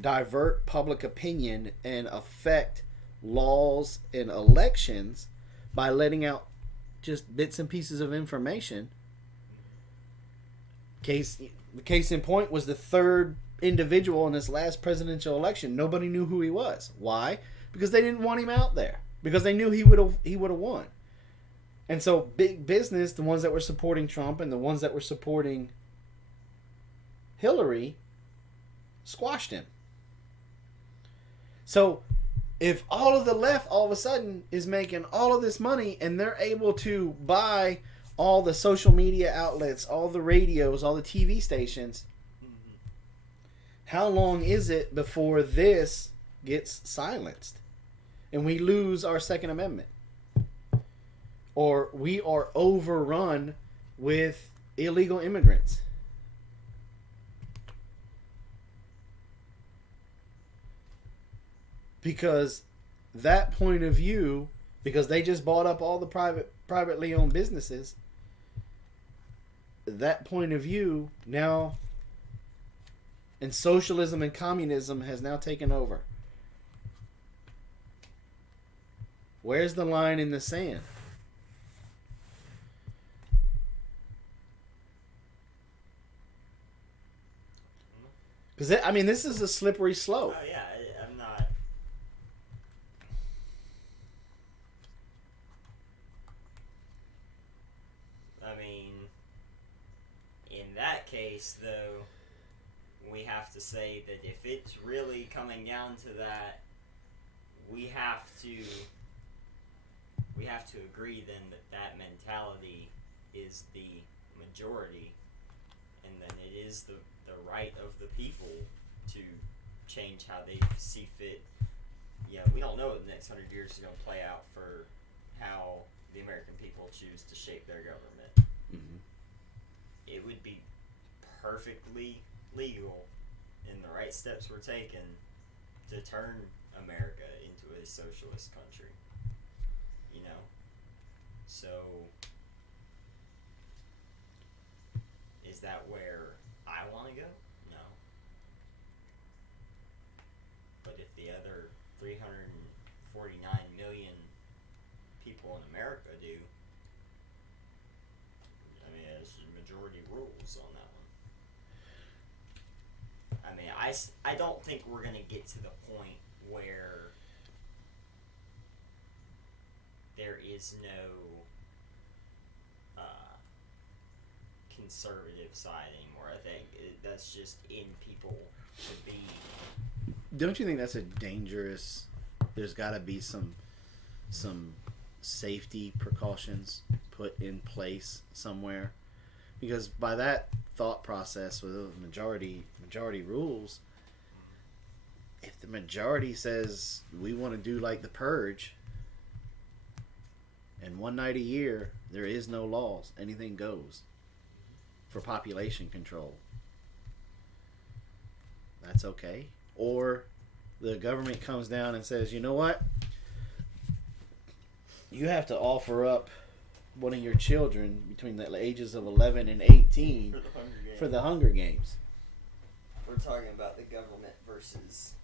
divert public opinion and affect laws and elections by letting out just bits and pieces of information, the case in point was the third individual in this last presidential election. Nobody knew who he was. Why? Because they didn't want him out there. Because they knew he would have won. And so big business, the ones that were supporting Trump and the ones that were supporting Hillary, squashed him. So if all of the left all of a sudden is making all of this money and they're able to buy all the social media outlets, all the radios, all the TV stations, how long is it before this gets silenced and we lose our Second Amendment? Or we are overrun with illegal immigrants? Because that point of view, because they just bought up all the privately owned businesses, that point of view now, and socialism and communism has now taken over. Where's the line in the sand? Because, I mean, this is a slippery slope. Oh, yeah, I'm not. case, though, we have to say that if it's really coming down to that, we have to agree then that mentality is the majority, and then it is the right of the people to change how they see fit. Yeah, we don't know what the next 100 years is going to play out for how the American people choose to shape their government. Mm-hmm. It would be perfectly legal, and the right steps were taken to turn America into a socialist country. You know? So, is that where I want to go? No. But if the other 349 million people in America do, I mean, it's majority rules on that one. I mean, I don't think we're going to get to the point where there is no conservative side anymore. I think that's just in people to be. Don't you think that's a dangerous? There's got to be some safety precautions put in place somewhere, because by that thought process with the majority rules, if the majority says we want to do like the purge, and one night a year there is no laws, anything goes for population control, that's okay. Or the government comes down and says, you know what, you have to offer up one of your children between the ages of 11 and 18 for the Hunger Games. We're talking about the government versus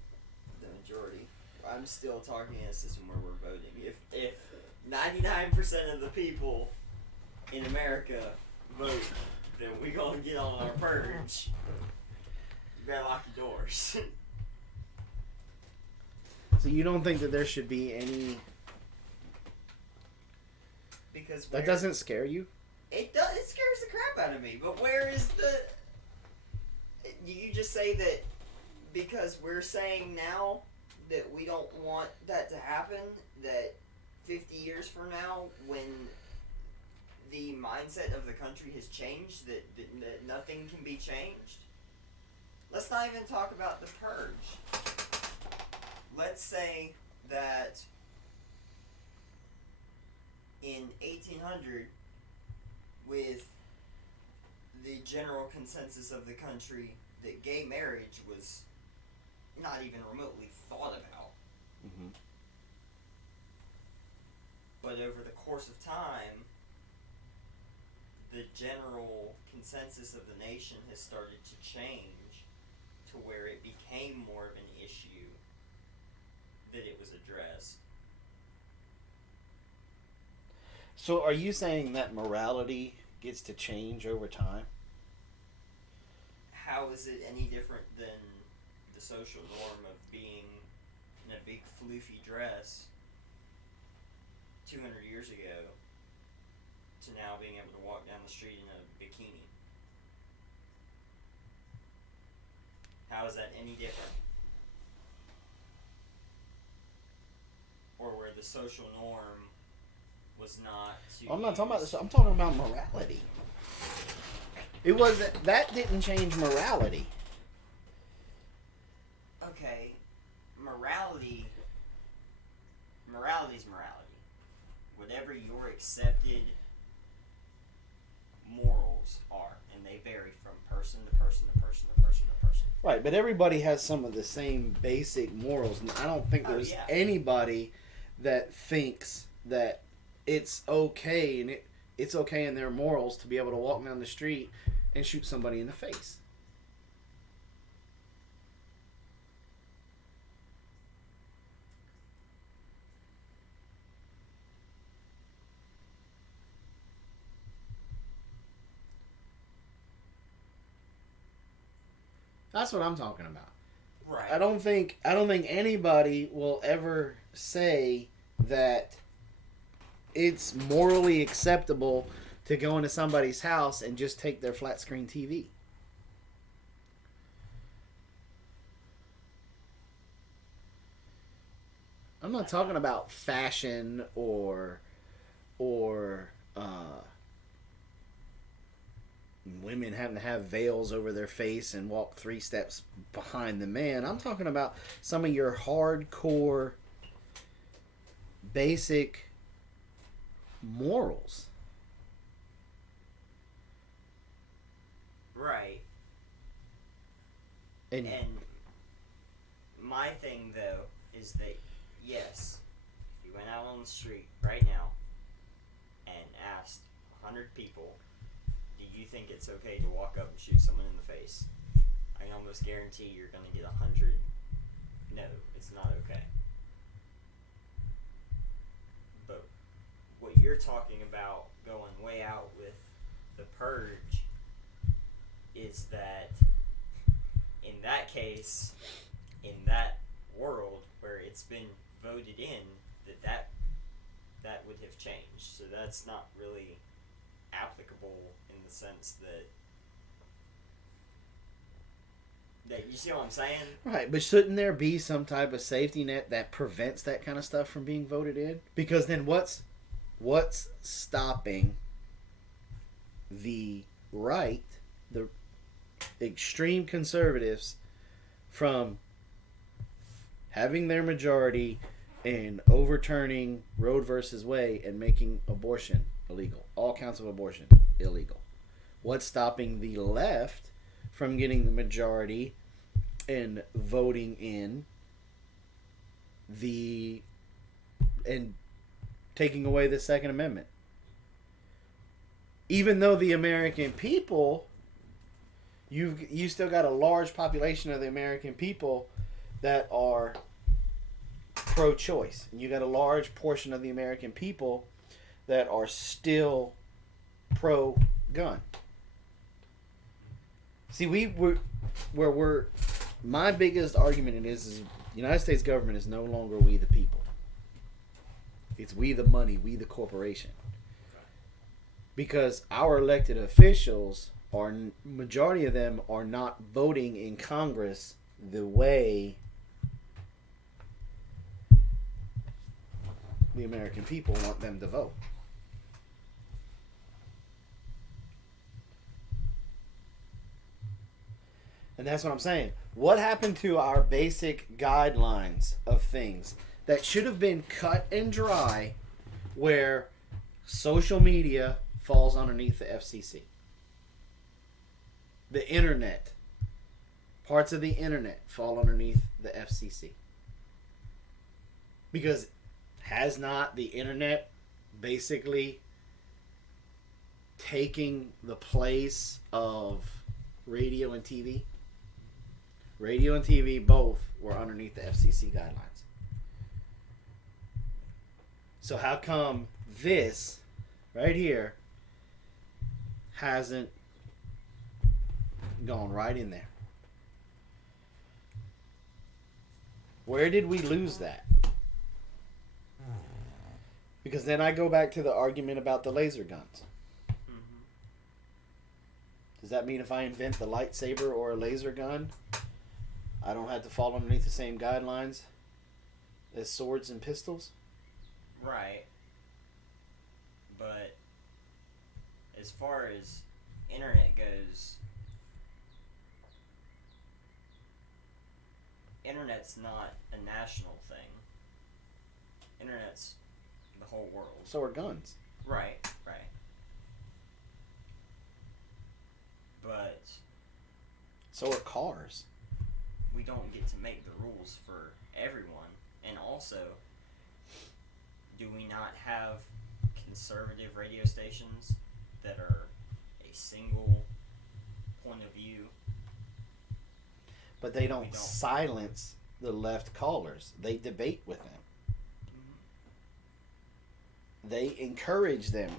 the majority. I'm still talking in a system where we're voting. If 99% of the people in America vote, then we gonna get on our purge. You better lock your doors. So you don't think that there should be any? Because that doesn't scare you? It does. It scares the crap out of me. But where is the? You just say that because we're saying now that we don't want that to happen. That 50 years from now, when the mindset of the country has changed, that nothing can be changed. Let's not even talk about the purge. Let's say that in 1800, with the general consensus of the country that gay marriage was not even remotely thought about. Mm-hmm. But over the course of time, the general consensus of the nation has started to change to where it became more of an issue that it was addressed. So are you saying that morality gets to change over time? How is it any different than the social norm of being in a big floofy dress 200 years ago to now being able to walk down the street in a bikini? How is that any different? Or where the social norm was not to I'm not talking about this. I'm talking about morality. It wasn't. That didn't change morality. Okay, morality is morality. Whatever your accepted morals are, and they vary from person to person to person to person to person. Right, but everybody has some of the same basic morals, and I don't think there's anybody that thinks that it's okay and it's okay in their morals to be able to walk down the street and shoot somebody in the face. That's what I'm talking about. Right. I don't think anybody will ever say that it's morally acceptable to go into somebody's house and just take their flat screen TV. I'm not talking about fashion or women having to have veils over their face and walk 3 steps behind the man. I'm talking about some of your hardcore, basic morals. Right. And my thing, though, is that, yes, if you went out on the street right now and asked 100 people, do you think it's okay to walk up and shoot someone in the face? I can almost guarantee you're going to get 100, no, it's not okay. But what you're talking about going way out with the purge is that in that case, in that world where it's been voted in, that would have changed. So that's not really applicable in the sense that you see what I'm saying? Right, but shouldn't there be some type of safety net that prevents that kind of stuff from being voted in? Because then what's stopping the right, the extreme conservatives, from having their majority and overturning Roe versus Wade and making abortion illegal, all counts of abortion illegal? What's stopping the left from getting the majority and voting in and taking away the Second Amendment? Even though the American people, you still got a large population of the American people that are pro-choice, and you got a large portion of the American people that are still pro-gun. See, my biggest argument is the United States government is no longer we the people. It's we the money, we the corporation. Because our elected officials, majority of them are not voting in Congress the way the American people want them to vote. And that's what I'm saying. What happened to our basic guidelines of things that should have been cut and dry, where social media falls underneath the FCC? The internet, parts of the internet fall underneath the FCC. Because has not the internet basically taking the place of radio and TV? Radio and TV both were underneath the FCC guidelines. So how come this right here hasn't gone right in there? Where did we lose that? Because then I go back to the argument about the laser guns. Mm-hmm. Does that mean if I invent the lightsaber or a laser gun, I don't have to fall underneath the same guidelines as swords and pistols? Right. But as far as internet goes, internet's not a national thing. Internet's the whole world. So are guns. Right. But so are cars. We don't get to make the rules for everyone. And also, do we not have conservative radio stations that are a single point of view? But they don't silence the left callers. They debate with them. Mm-hmm. They encourage them.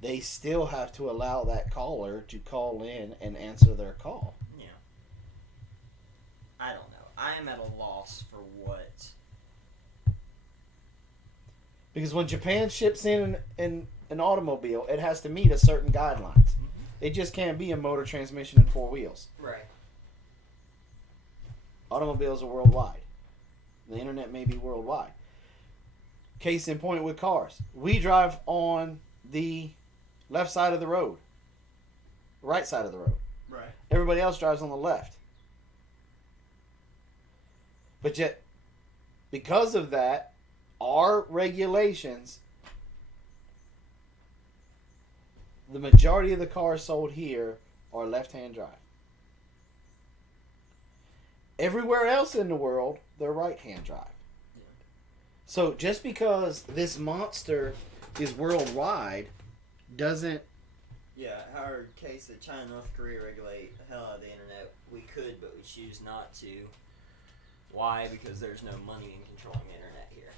They still have to allow that caller to call in and answer their call. Yeah. I don't know. I am at a loss for what. Because when Japan ships in an automobile, it has to meet a certain guidelines. Mm-hmm. It just can't be a motor transmission and 4 wheels. Right. Automobiles are worldwide. The internet may be worldwide. Case in point with cars. We drive on the left side of the road. Right side of the road. Right. Everybody else drives on the left. But yet, because of that, our regulations, the majority of the cars sold here are left-hand drive. Everywhere else in the world, they're right-hand drive. Yeah. So just because this monster is worldwide doesn't... Yeah, our case that China and North Korea regulate the hell out of the internet, we could, but we choose not to. Why? Because there's no money in controlling the internet here.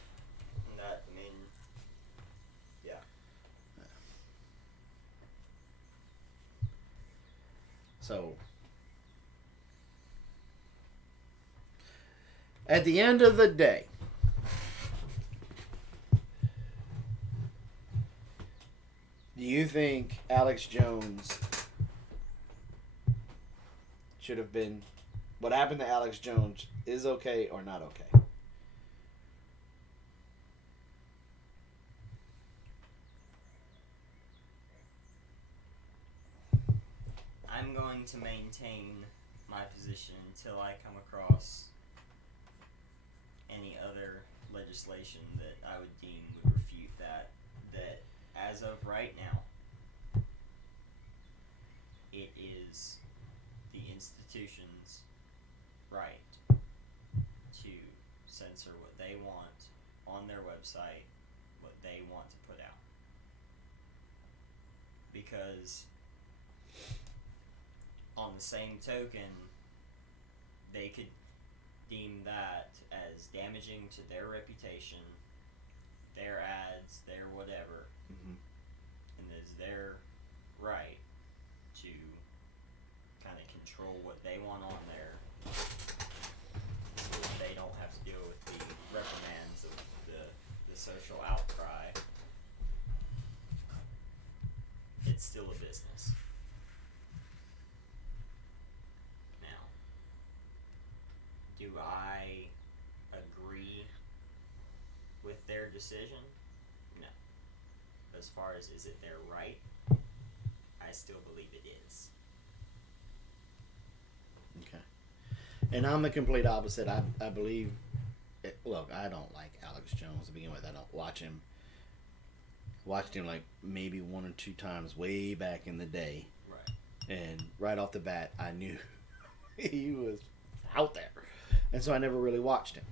And that, I mean, yeah. So, at the end of the day, do you think Alex Jones should have been... What happened to Alex Jones is okay or not okay? I'm going to maintain my position until I come across any other legislation that I would deem would refute that. That as of right now, it is the institution's right to censor what they want on their website, what they want to put out. Because on the same token, they could deem that as damaging to their reputation, their ads, their whatever, and it's their right to kind of control what they want on there, so that they don't have to deal with the reprimands of the social outcry. It's still a business. Now, do I agree with their decision? No. As far as is it their right, I still believe it is. Okay. And I'm the complete opposite. I believe... Look, I don't like Alex Jones to begin with. I don't watch him. Watched him like maybe one or two times way back in the day. Right. And right off the bat, I knew he was out there. And so I never really watched him.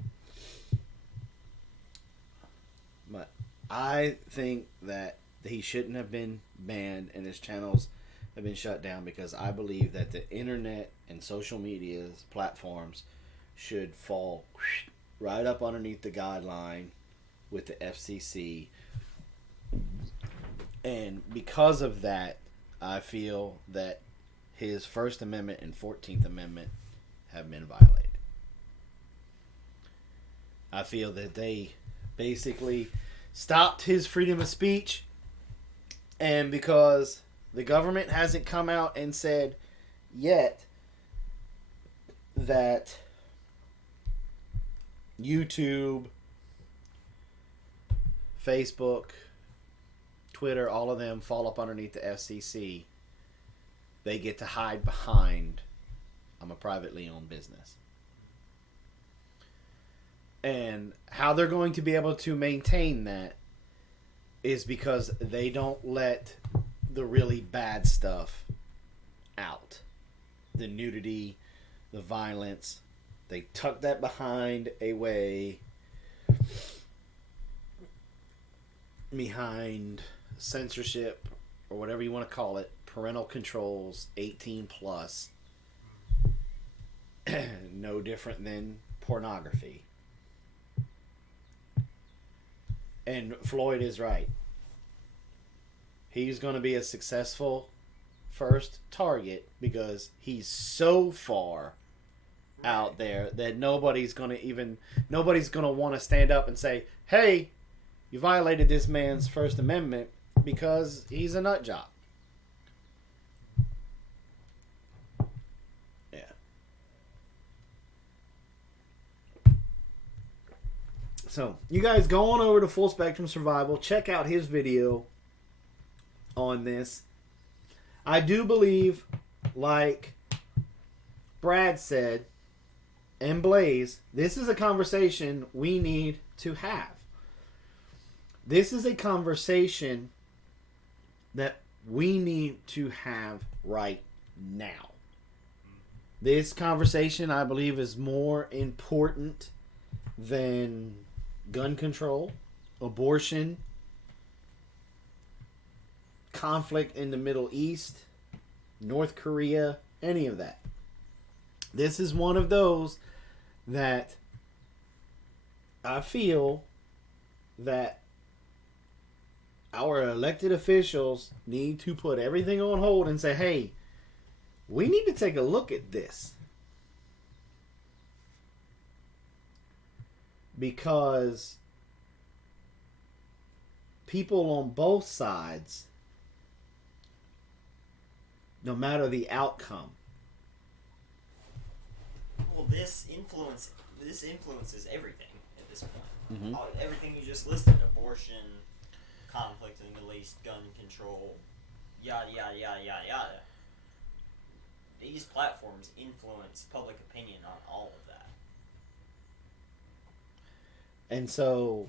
But I think that he shouldn't have been banned and his channels have been shut down, because I believe that the internet and social media platforms should fall right up underneath the guideline with the FCC. And because of that, I feel that his First Amendment and 14th Amendment have been violated. I feel that they basically stopped his freedom of speech, and because the government hasn't come out and said yet that YouTube, Facebook, Twitter, all of them fall up underneath the FCC, they get to hide behind, I'm a privately owned business. And how they're going to be able to maintain that is because they don't let the really bad stuff out. The nudity, the violence. They tuck that behind behind censorship, or whatever you want to call it, parental controls, 18 plus. No different than pornography. And Floyd is right. He's going to be a successful first target because he's so far out there that nobody's going to want to stand up and say, hey, you violated this man's First Amendment, because he's a nut job. Yeah. So, you guys go on over to Full Spectrum Survival. Check out his video on this. I do believe, like Brad said, and Blaze, this is a conversation we need to have. This is a conversation that we need to have right now. This conversation, I believe, is more important than gun control, abortion, conflict in the Middle East, North Korea, any of that. This is one of those that I feel that our elected officials need to put everything on hold and say, hey, we need to take a look at this. Because people on both sides, no matter the outcome. Well, this influences everything at this point. Mm-hmm. Everything you just listed: abortion, conflict in the Middle East, gun control, yada yada yada yada yada. These platforms influence public opinion on all of that. And so,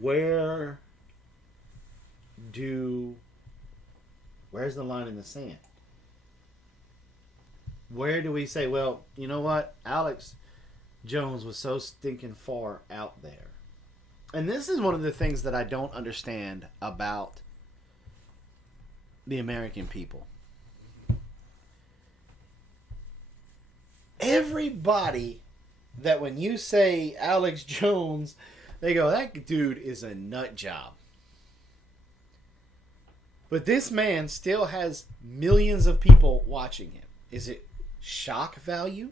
where's the line in the sand? Where do we say, well, you know what? Alex Jones was so stinking far out there. And this is one of the things that I don't understand about the American people. Everybody that when you say Alex Jones, they go, that dude is a nut job. But this man still has millions of people watching him. Is it shock value?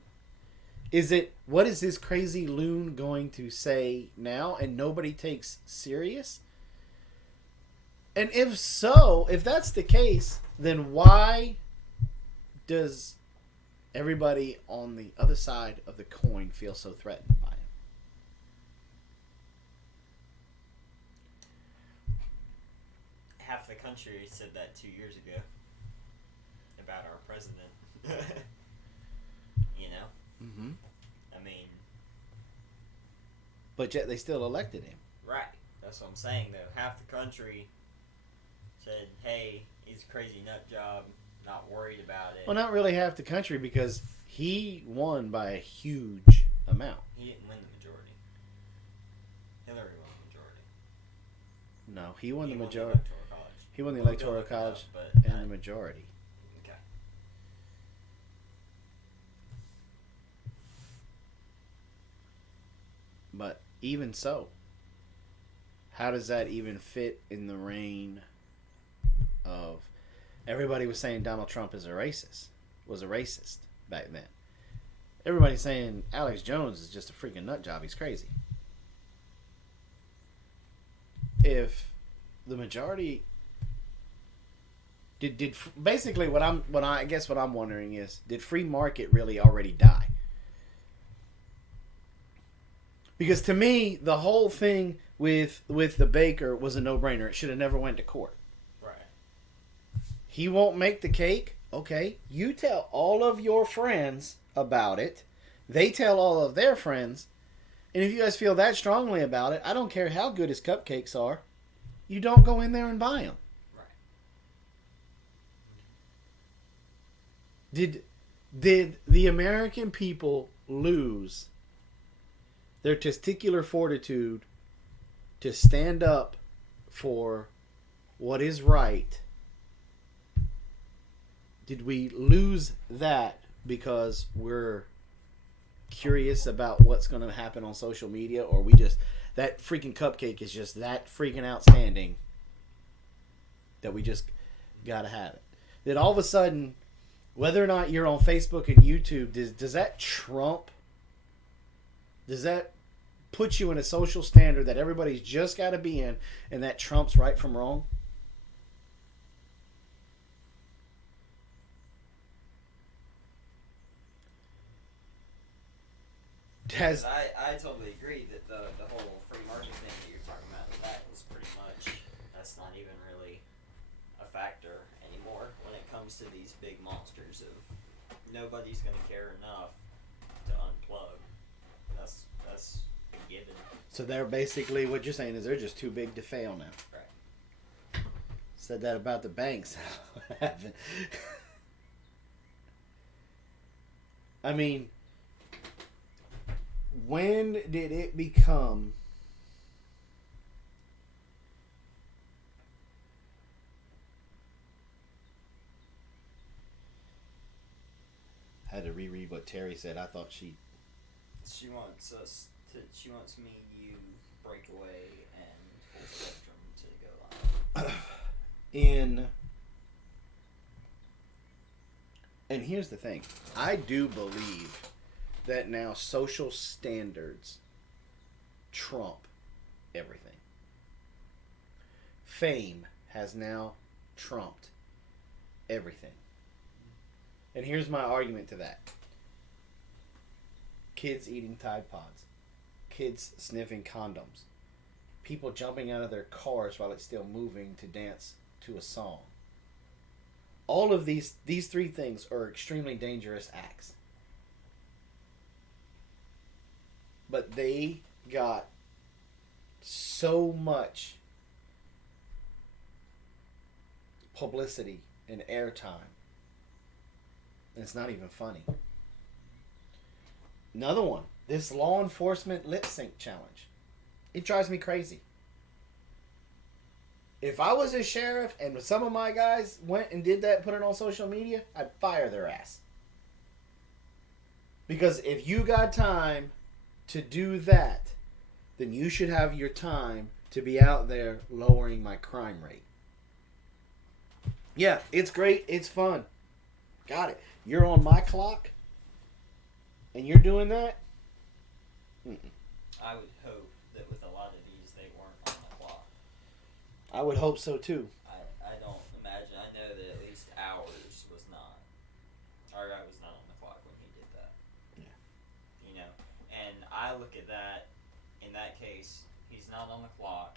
Is it, what is this crazy loon going to say now and nobody takes serious? And if so, if that's the case, then why does everybody on the other side of the coin feel so threatened by him? Half the country said that 2 years ago about our president. You know? Mm-hmm. I mean... But yet they still elected him. Right. That's what I'm saying, though. Half the country said, hey, he's a crazy nut job, not worried about it. Well, not really half the country, because he won by a huge amount. He didn't win the majority. Hillary won the majority. No, he won the majority. Won the Electoral College. He won the Electoral College and the majority. Okay. But even so, how does that even fit in the reign of... Everybody was saying Donald Trump was a racist back then. Everybody's saying Alex Jones is just a freaking nut job. He's crazy. If the majority did basically what I'm wondering is, did free market really already die? Because to me, the whole thing with the baker was a no-brainer. It should have never went to court. Right. He won't make the cake. Okay, you tell all of your friends about it. They tell all of their friends. And if you guys feel that strongly about it, I don't care how good his cupcakes are. You don't go in there and buy them. Right. Did the American people lose their testicular fortitude to stand up for what is right? Did we lose that because we're curious about what's going to happen on social media, or we just, that freaking cupcake is just that freaking outstanding that we just got to have it? That all of a sudden, whether or not you're on Facebook and YouTube, does that trump? Does that put you in a social standard that everybody's just got to be in, and that trumps right from wrong? has. I totally agree that the whole free market thing that you're talking about, that is pretty much, that's not even really a factor anymore when it comes to these big monsters of nobody's going to care enough to unplug. That's a given. So they're basically, what you're saying is they're just too big to fail now. Right. Said that about the banks. I mean, when did it become I had to reread what Terry said. I thought she wants me, you, Breakaway, and Full Spectrum to go live. And here's the thing. I do believe that now social standards trump everything. Fame has now trumped everything. And here's my argument to that. Kids eating Tide Pods. Kids sniffing condoms. People jumping out of their cars while it's still moving to dance to a song. All of these three things are extremely dangerous acts. But they got so much publicity and airtime. And it's not even funny. Another one. This law enforcement lip sync challenge. It drives me crazy. If I was a sheriff and some of my guys went and did that, put it on social media, I'd fire their ass. Because if you got time to do that, then you should have your time to be out there lowering my crime rate. Yeah, it's great. It's fun. Got it. You're on my clock and you're doing that? Mm-mm. I would hope that with a lot of these, they weren't on the clock. I would hope so too. I don't imagine. I know that at least ours was not. Our guy was not on the clock when he did that. Yeah. You know, and I look at that. In that case, he's not on the clock,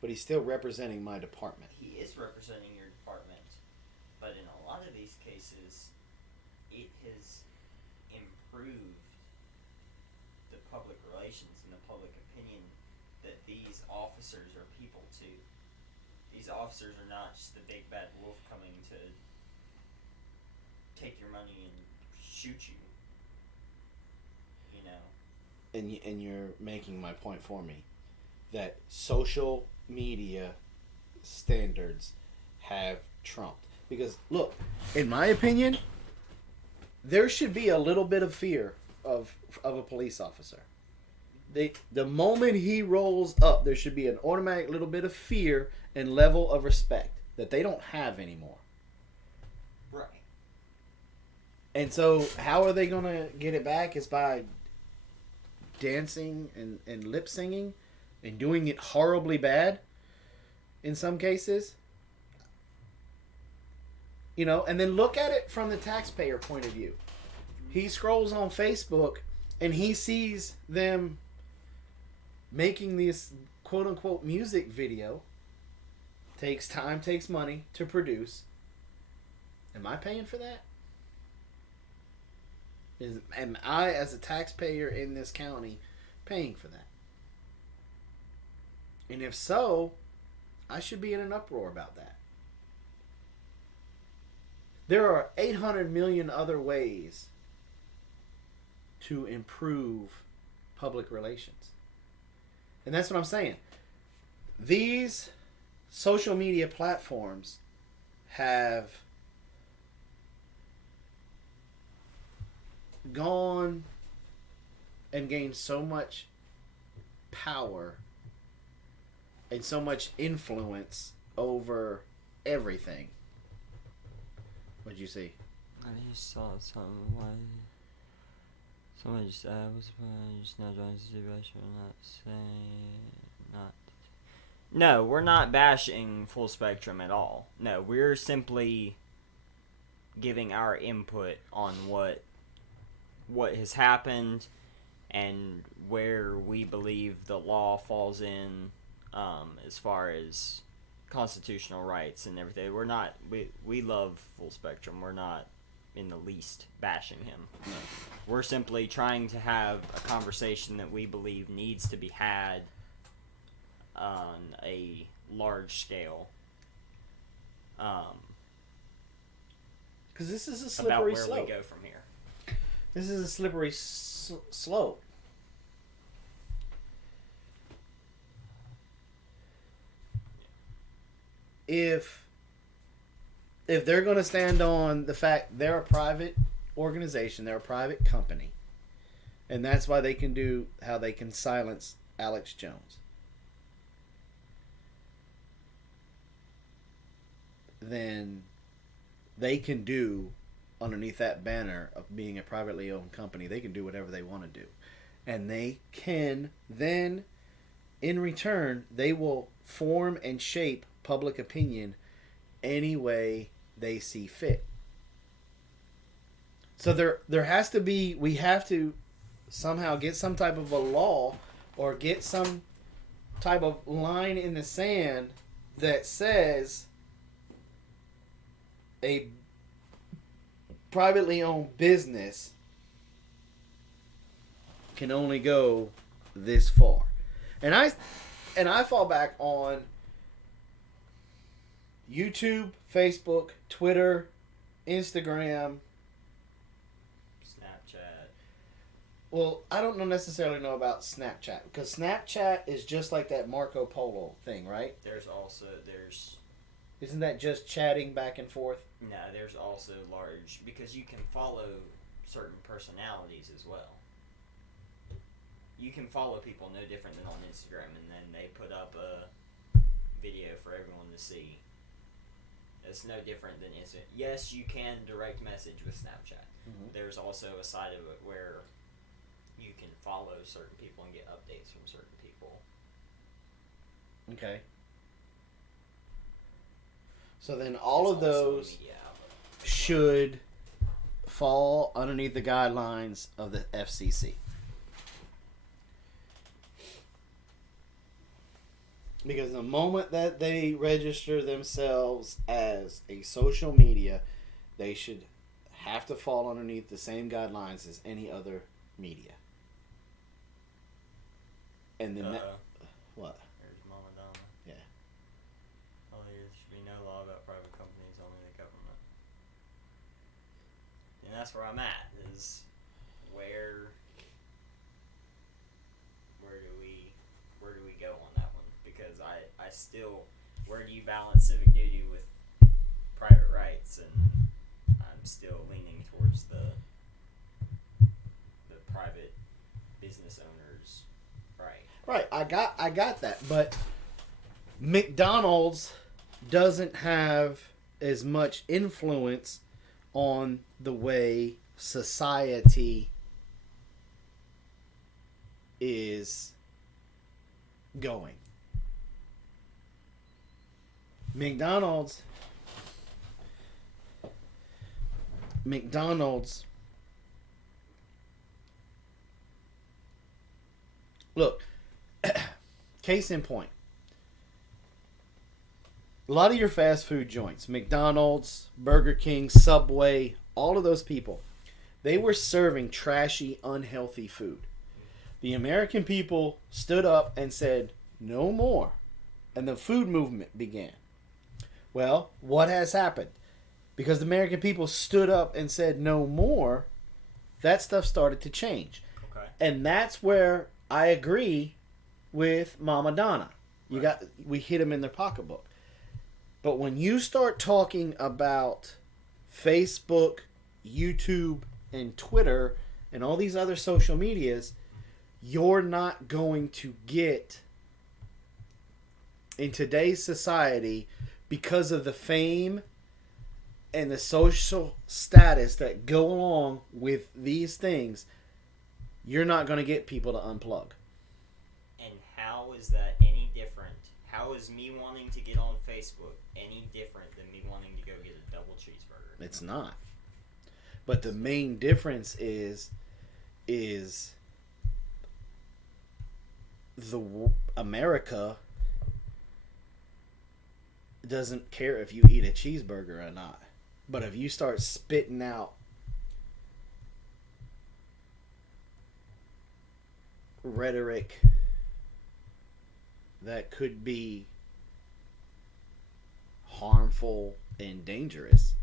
but he's still representing my department. He is representing your department, but in a lot of these cases, it has improved the public relations and the public opinion that these officers are people too. These officers are not just the big bad wolf coming to take your money and shoot you. You know. And you're making my point for me, that social media standards have trumped. Because look, in my opinion, there should be a little bit of fear of a police officer. The moment he rolls up, there should be an automatic little bit of fear and level of respect that they don't have anymore. Right. And so how are they going to get it back? Is by dancing and lip singing and doing it horribly bad in some cases. You know, and then look at it from the taxpayer point of view. He scrolls on Facebook and he sees them making this quote unquote music video. Takes time, takes money to produce. Am I paying for that? Am I, as a taxpayer in this county, paying for that? And if so, I should be in an uproar about that. There are 800 million other ways to improve public relations. And that's what I'm saying. These social media platforms have gone and gained so much power and so much influence over everything. What'd you see? I just saw something. Why? Someone just was just not joining the situation. Not saying not. No, we're not bashing Full Spectrum at all. No, we're simply giving our input on what what has happened and where we believe the law falls in as far as constitutional rights and everything. We're not, we love Full Spectrum. We're not in the least bashing him. No. We're simply trying to have a conversation that we believe needs to be had on a large scale. Because this is a About slippery where slope. we go from here. This is a slippery slope. If they're going to stand on the fact they're a private organization, they're a private company, and that's why they can do how they can silence Alex Jones, then they can do, underneath that banner of being a privately owned company, they can do whatever they want to do. And they can then, in return, they will form and shape public opinion any way they see fit. So there has to be, we have to somehow get some type of a law or get some type of line in the sand that says a privately owned business can only go this far. And I fall back on YouTube, Facebook, Twitter, Instagram, Snapchat. Well, I don't necessarily know about Snapchat, because Snapchat is just like that Marco Polo thing, right? Isn't that just chatting back and forth? No, there's also large, because you can follow certain personalities as well. You can follow people no different than on Instagram, and then they put up a video for everyone to see. It's no different than Instagram. Yes, you can direct message with Snapchat. Mm-hmm. There's also a side of it where you can follow certain people and get updates from certain people. Okay. So then all of those should fall underneath the guidelines of the FCC. Because the moment that they register themselves as a social media, they should have to fall underneath the same guidelines as any other media. And then what? There's Mama Donna. Yeah. Oh, there should be no law about private companies, only the government. And that's where I'm at, is where do we go on that one? Because I still, where do you balance civic duty with private rights? And I'm still leaning towards the private business owners' right. Right, I got that, but McDonald's doesn't have as much influence on the way society is going. McDonald's look, case in point, a lot of your fast food joints, McDonald's, Burger King, Subway, all of those people, they were serving trashy, unhealthy food. The American people stood up and said, no more. And the food movement began. Well, what has happened? Because the American people stood up and said no more, that stuff started to change. Okay. And that's where I agree with Mama Donna. We hit them in their pocketbook. But when you start talking about Facebook, YouTube, and Twitter, and all these other social medias, you're not going to get in today's society, because of the fame and the social status that go along with these things, you're not going to get people to unplug. And how is that any different? How is me wanting to get on Facebook any different than me wanting to go get a double cheeseburger? It's not. But the main difference is is America doesn't care if you eat a cheeseburger or not. But if you start spitting out rhetoric that could be harmful and dangerous,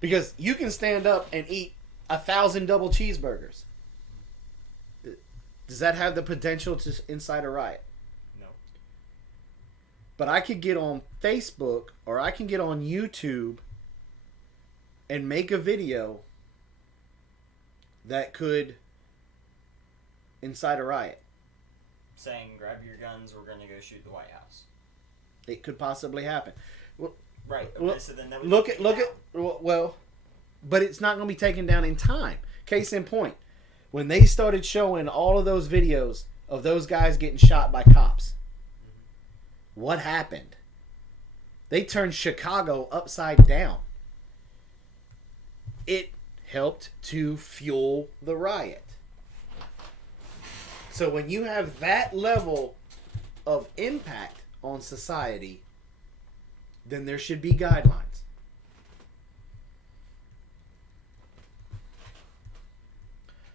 because you can stand up and eat 1,000 double cheeseburgers. Does that have the potential to incite a riot? No. But I could get on Facebook or I can get on YouTube and make a video that could incite a riot. Saying, grab your guns, we're going to go shoot the White House. It could possibly happen. Well, right. Okay, well, so then well, but it's not going to be taken down in time. Case in point, when they started showing all of those videos of those guys getting shot by cops, what happened? They turned Chicago upside down. It helped to fuel the riot. So when you have that level of impact on society, then there should be guidelines.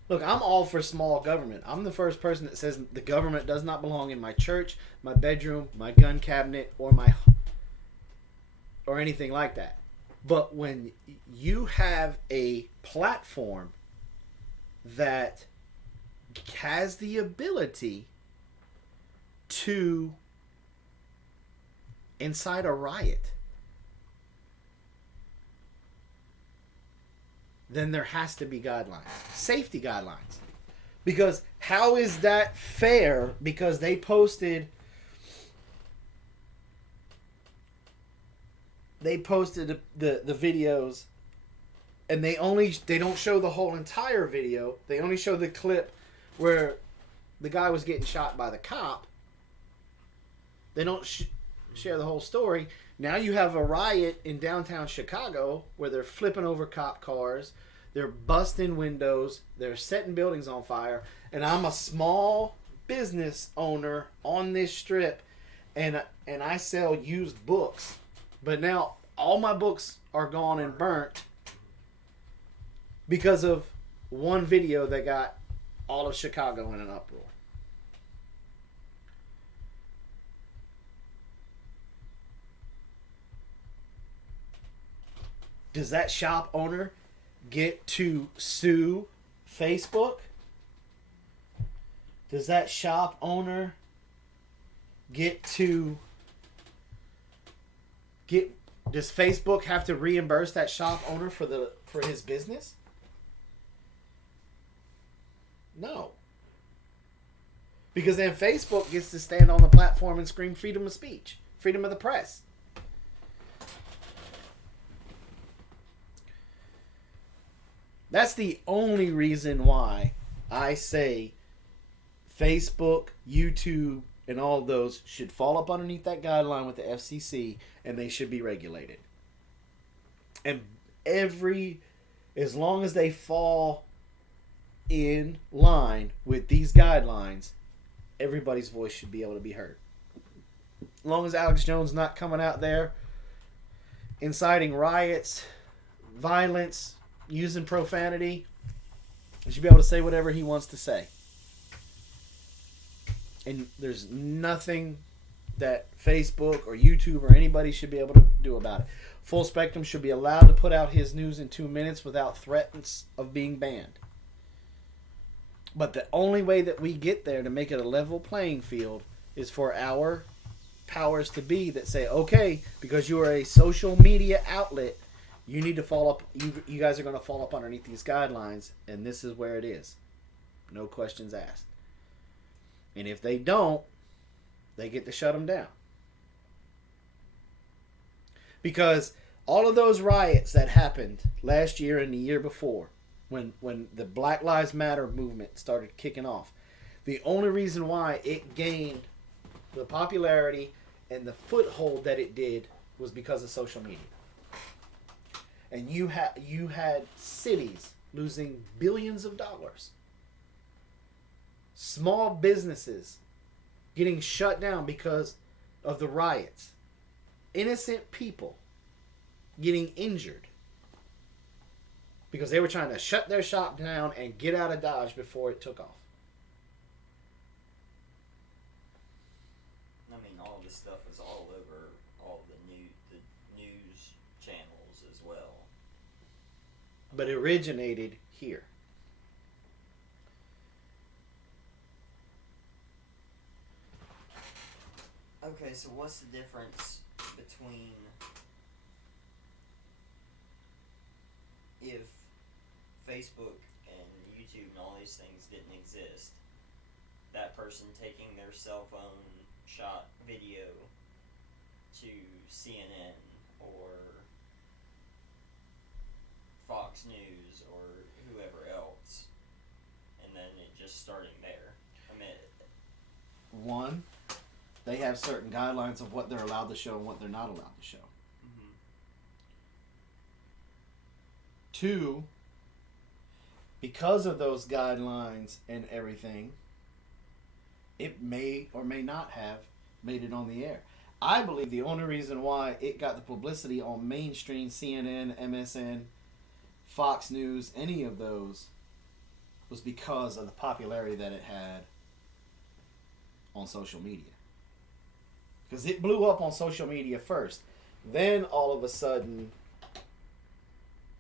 Look, I'm all for small government. I'm the first person that says the government does not belong in my church, my bedroom, my gun cabinet, or anything like that. But when you have a platform that has the ability to incite a riot, then there has to be guidelines. Safety guidelines. Because how is that fair? Because they posted the videos, and they don't show the whole entire video. They only show the clip where the guy was getting shot by the cop. They don't share the whole story. Now you have a riot in downtown Chicago where they're flipping over cop cars, they're busting windows, they're setting buildings on fire, and I'm a small business owner on this strip, and I sell used books, but now all my books are gone and burnt because of one video that got all of Chicago in an uproar. Does that shop owner get to sue Facebook? Does that shop owner does Facebook have to reimburse that shop owner for his business? No. Because then Facebook gets to stand on the platform and scream freedom of speech, freedom of the press. That's the only reason why I say Facebook, YouTube, and all of those should fall up underneath that guideline with the FCC, and they should be regulated. And as long as they fall in line with these guidelines, everybody's voice should be able to be heard. As long as Alex Jones not coming out there inciting riots, violence, using profanity, he should be able to say whatever he wants to say. And there's nothing that Facebook or YouTube or anybody should be able to do about it. Full Spectrum should be allowed to put out his news in 2 minutes without threats of being banned. But the only way that we get there to make it a level playing field is for our powers to be that say, okay, because you are a social media outlet, you need to fall up. You guys are going to fall up underneath these guidelines, and this is where it is. No questions asked. And if they don't, they get to shut them down. Because all of those riots that happened last year and the year before, when the Black Lives Matter movement started kicking off, the only reason why it gained the popularity and the foothold that it did was because of social media. And you had cities losing billions of dollars small businesses getting shut down because of the riots. Innocent people getting injured because they were trying to shut their shop down and get out of Dodge before it took off. I mean, all this stuff is all over all the news channels as well. But it originated here. Okay, so what's the difference between if Facebook and YouTube and all these things didn't exist, that person taking their cell phone shot video to CNN or Fox News or whoever else, and then it just starting there? I mean, One, they have certain guidelines of what they're allowed to show and what they're not allowed to show. mm-hmm. Two, because of those guidelines and everything, it may or may not have made it on the air. I believe the only reason why it got the publicity on mainstream CNN, MSN, Fox News, any of those, was because of the popularity that it had on social media. Because it blew up on social media first. Then all of a sudden,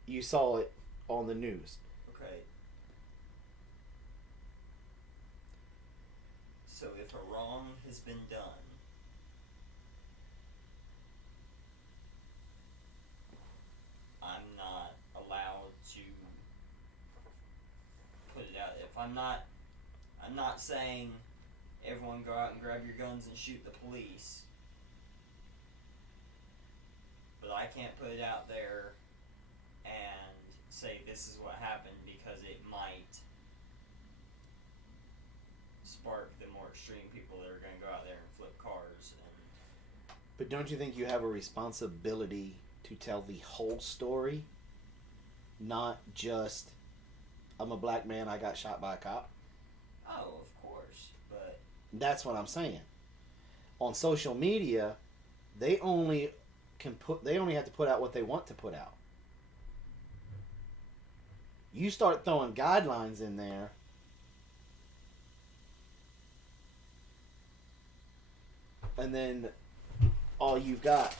you saw it on the news. Okay. So if a wrong has been done, I'm not allowed to put it out. If I'm not saying everyone go out and grab your guns and shoot the police, but I can't put it out there and say this is what happened because it might spark the more extreme people that are going to go out there and flip cars. But don't you think you have a responsibility to tell the whole story? Not just, I'm a black man, I got shot by a cop? Oh, of course, but That's what I'm saying. On social media, they only have to put out what they want to put out. You start throwing guidelines in there, and then all you've got.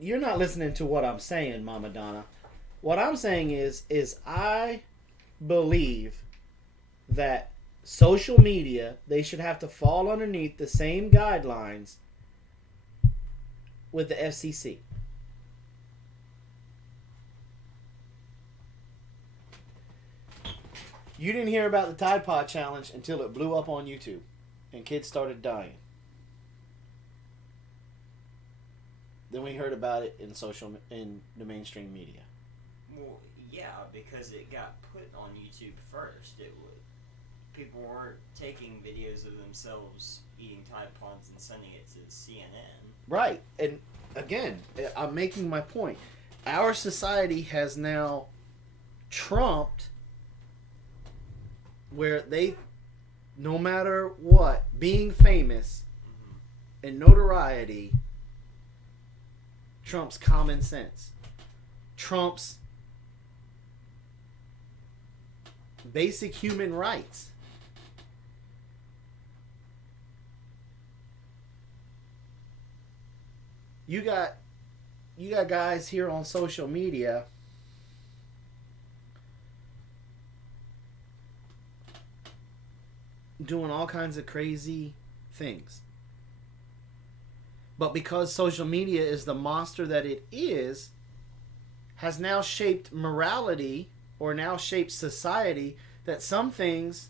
You're not listening to what I'm saying, Mama Donna. What I'm saying is I believe that social media, they should have to fall underneath the same guidelines with the FCC. You didn't hear about the Tide Pod Challenge until it blew up on YouTube and kids started dying. Then we heard about it in the mainstream media. well, yeah, because it got put on YouTube first. People weren't taking videos of themselves eating Tide Pods and sending it to CNN. Right. And again, I'm making my point. Our society has now trumped where they, no matter what, being famous and notoriety trumps common sense. Trumps basic human rights. You got guys here on social media doing all kinds of crazy things. But because social media is the monster that it is, has now shaped morality or now shaped society, that some things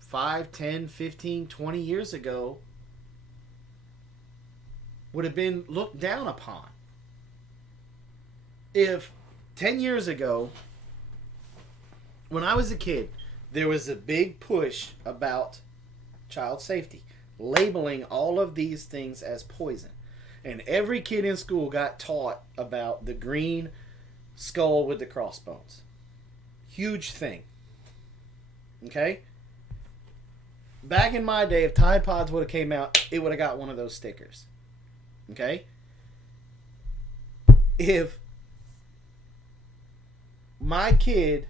5, 10, 15, 20 years ago would have been looked down upon. If 10 years ago, when I was a kid, there was a big push about child safety, labeling all of these things as poison. And every kid in school got taught about the green skull with the crossbones. Huge thing. Okay? Back in my day, if Tide Pods would have came out, it would have got one of those stickers. Okay? If my kid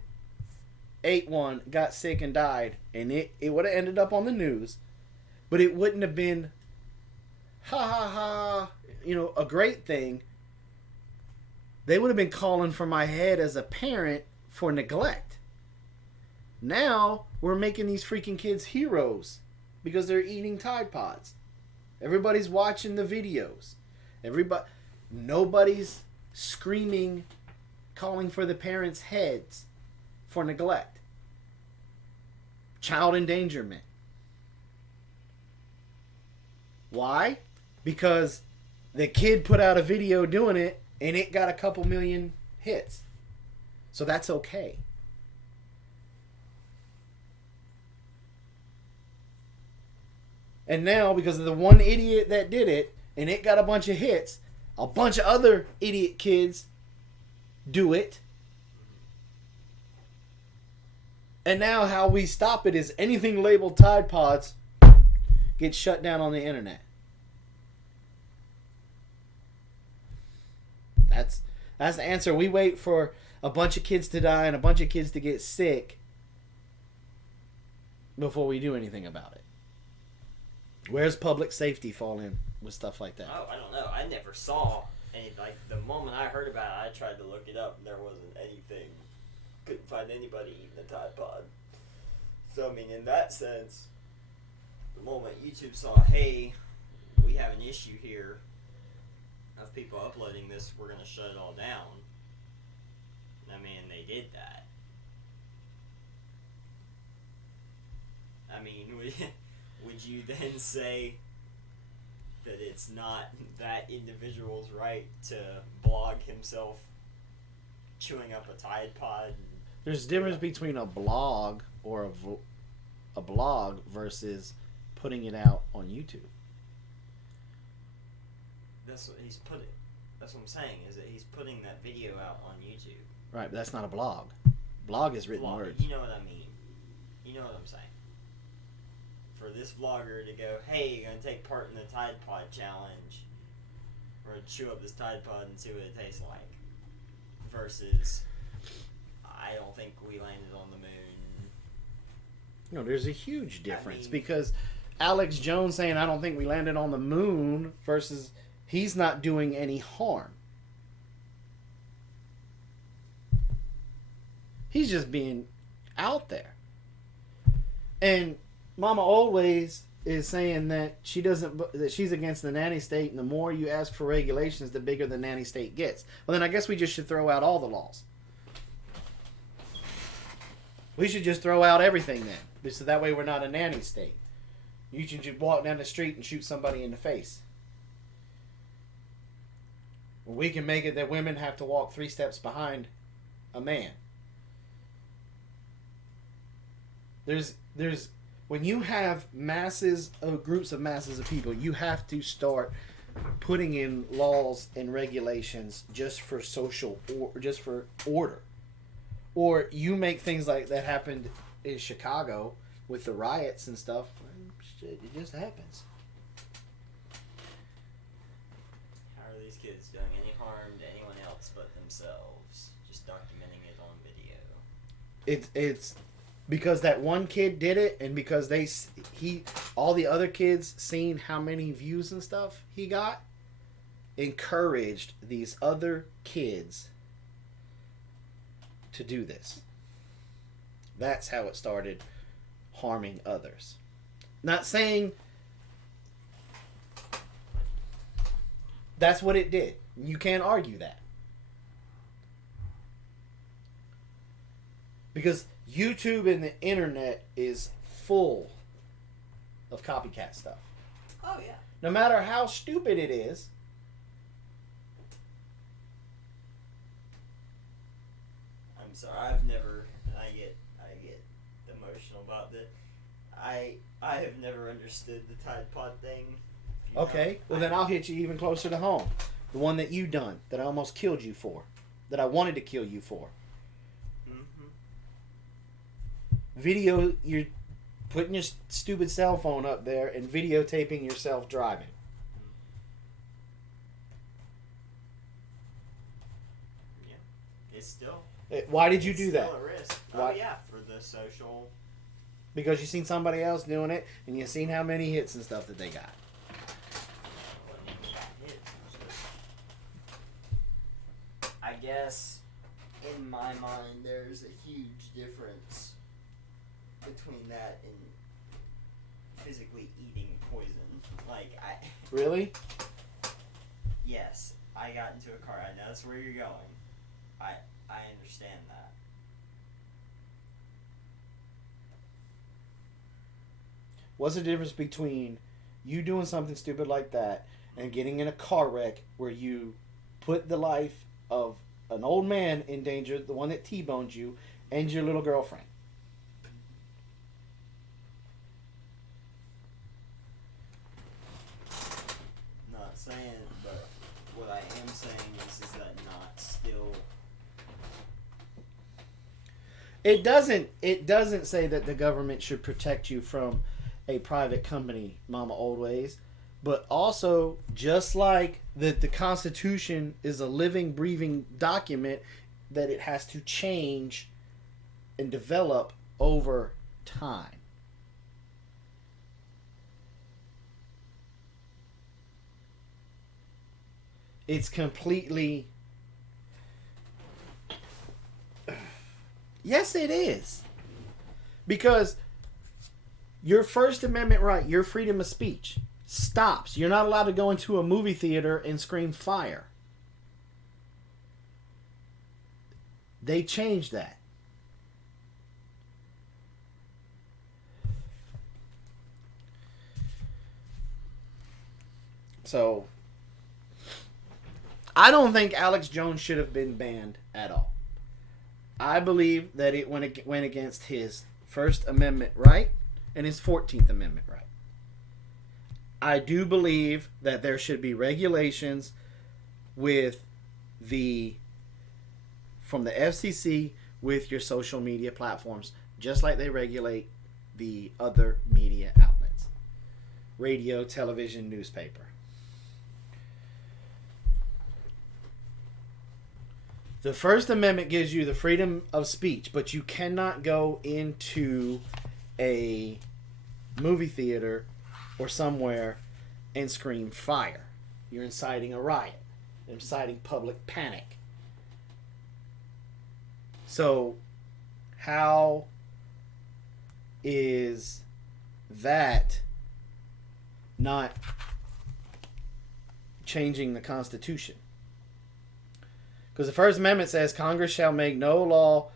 ate one, got sick and died, and it would have ended up on the news, but it wouldn't have been ha ha ha, a great thing. They would have been calling for my head as a parent for neglect. Now we're making these freaking kids heroes because they're eating Tide Pods. Everybody's watching the videos. Nobody's screaming, calling for the parents' heads for neglect. Child endangerment. Why? Because the kid put out a video doing it and it got a couple million hits. So that's okay. And now, because of the one idiot that did it, and it got a bunch of hits, a bunch of other idiot kids do it. And now how we stop it is anything labeled Tide Pods gets shut down on the internet. That's the answer. We wait for a bunch of kids to die and a bunch of kids to get sick before we do anything about it. Where's public safety fall in with stuff like that? Oh, I don't know. I never saw any. Like, the moment I heard about it, I tried to look it up, and there wasn't anything. Couldn't find anybody eating a Tide Pod. So, I mean, in that sense, the moment YouTube saw, hey, we have an issue here of people uploading this, we're going to shut it all down. I mean, they did that. I mean, would you then say that it's not that individual's right to blog himself chewing up a Tide Pod? There's a difference between a blog or a blog versus putting it out on YouTube. That's what he's putting. That's what I'm saying, is that he's putting that video out on YouTube. Right, but that's not a blog. Blog is written words. You know what I mean. You know what I'm saying. For this vlogger to go, hey, you're going to take part in the Tide Pod challenge, or chew up this Tide Pod and see what it tastes like, versus, I don't think we landed on the moon. No, there's a huge difference, because Alex Jones saying, I don't think we landed on the moon, versus he's not doing any harm. He's just being out there. And Mama Always is saying that that she's against the nanny state, and the more you ask for regulations, the bigger the nanny state gets. Well, then I guess we just should throw out all the laws. We should just throw out everything then, so that way we're not a nanny state. You should just walk down the street and shoot somebody in the face. We can make it that women have to walk 3 steps behind a man. There's when you have groups of masses of people, you have to start putting in laws and regulations just for just for order. Or you make things like that happened in Chicago with the riots and stuff. Shit, it just happens. How are these kids doing any harm to anyone else but themselves? Just documenting it on video. It's because that one kid did it, and because all the other kids seen how many views and stuff he got, encouraged these other kids to do this. That's how it started harming others. Not saying that's what it did. You can't argue that. Because YouTube and the internet is full of copycat stuff. Oh, yeah. No matter how stupid it is, I'm sorry, I get the most that I have never understood the Tide Pod thing. Okay, well then I'll hit you even closer to home. The one that you done, that I almost killed you for, that I wanted to kill you for. Mm-hmm. Video, you're putting your stupid cell phone up there and videotaping yourself driving. Yeah, it's still. Why did you do that? Still a risk. Why? Oh yeah, for the social. Because you seen somebody else doing it, and you seen how many hits and stuff that they got. I guess, in my mind, there's a huge difference between that and physically eating poison. Like, Really? Yes, I got into a car. I know that's where you're going. I understand that. What's the difference between you doing something stupid like that and getting in a car wreck where you put the life of an old man in danger, the one that T-boned you, and your little girlfriend? Not saying, but what I am saying is that not still. It doesn't say that the government should protect you from a private company, Mama Oldways, but also just like that the Constitution is a living, breathing document that it has to change and develop over time. It's completely... Yes, it is. Because your First Amendment right, your freedom of speech, stops. You're not allowed to go into a movie theater and scream fire. They changed that. So, I don't think Alex Jones should have been banned at all. I believe that it went against his First Amendment right and his 14th Amendment right. I do believe that there should be regulations from the FCC with your social media platforms, just like they regulate the other media outlets. Radio, television, newspaper. The First Amendment gives you the freedom of speech, but you cannot go into a movie theater or somewhere and scream fire. You're inciting a riot, inciting public panic. So, how is that not changing the Constitution? Because the First Amendment says Congress shall make no law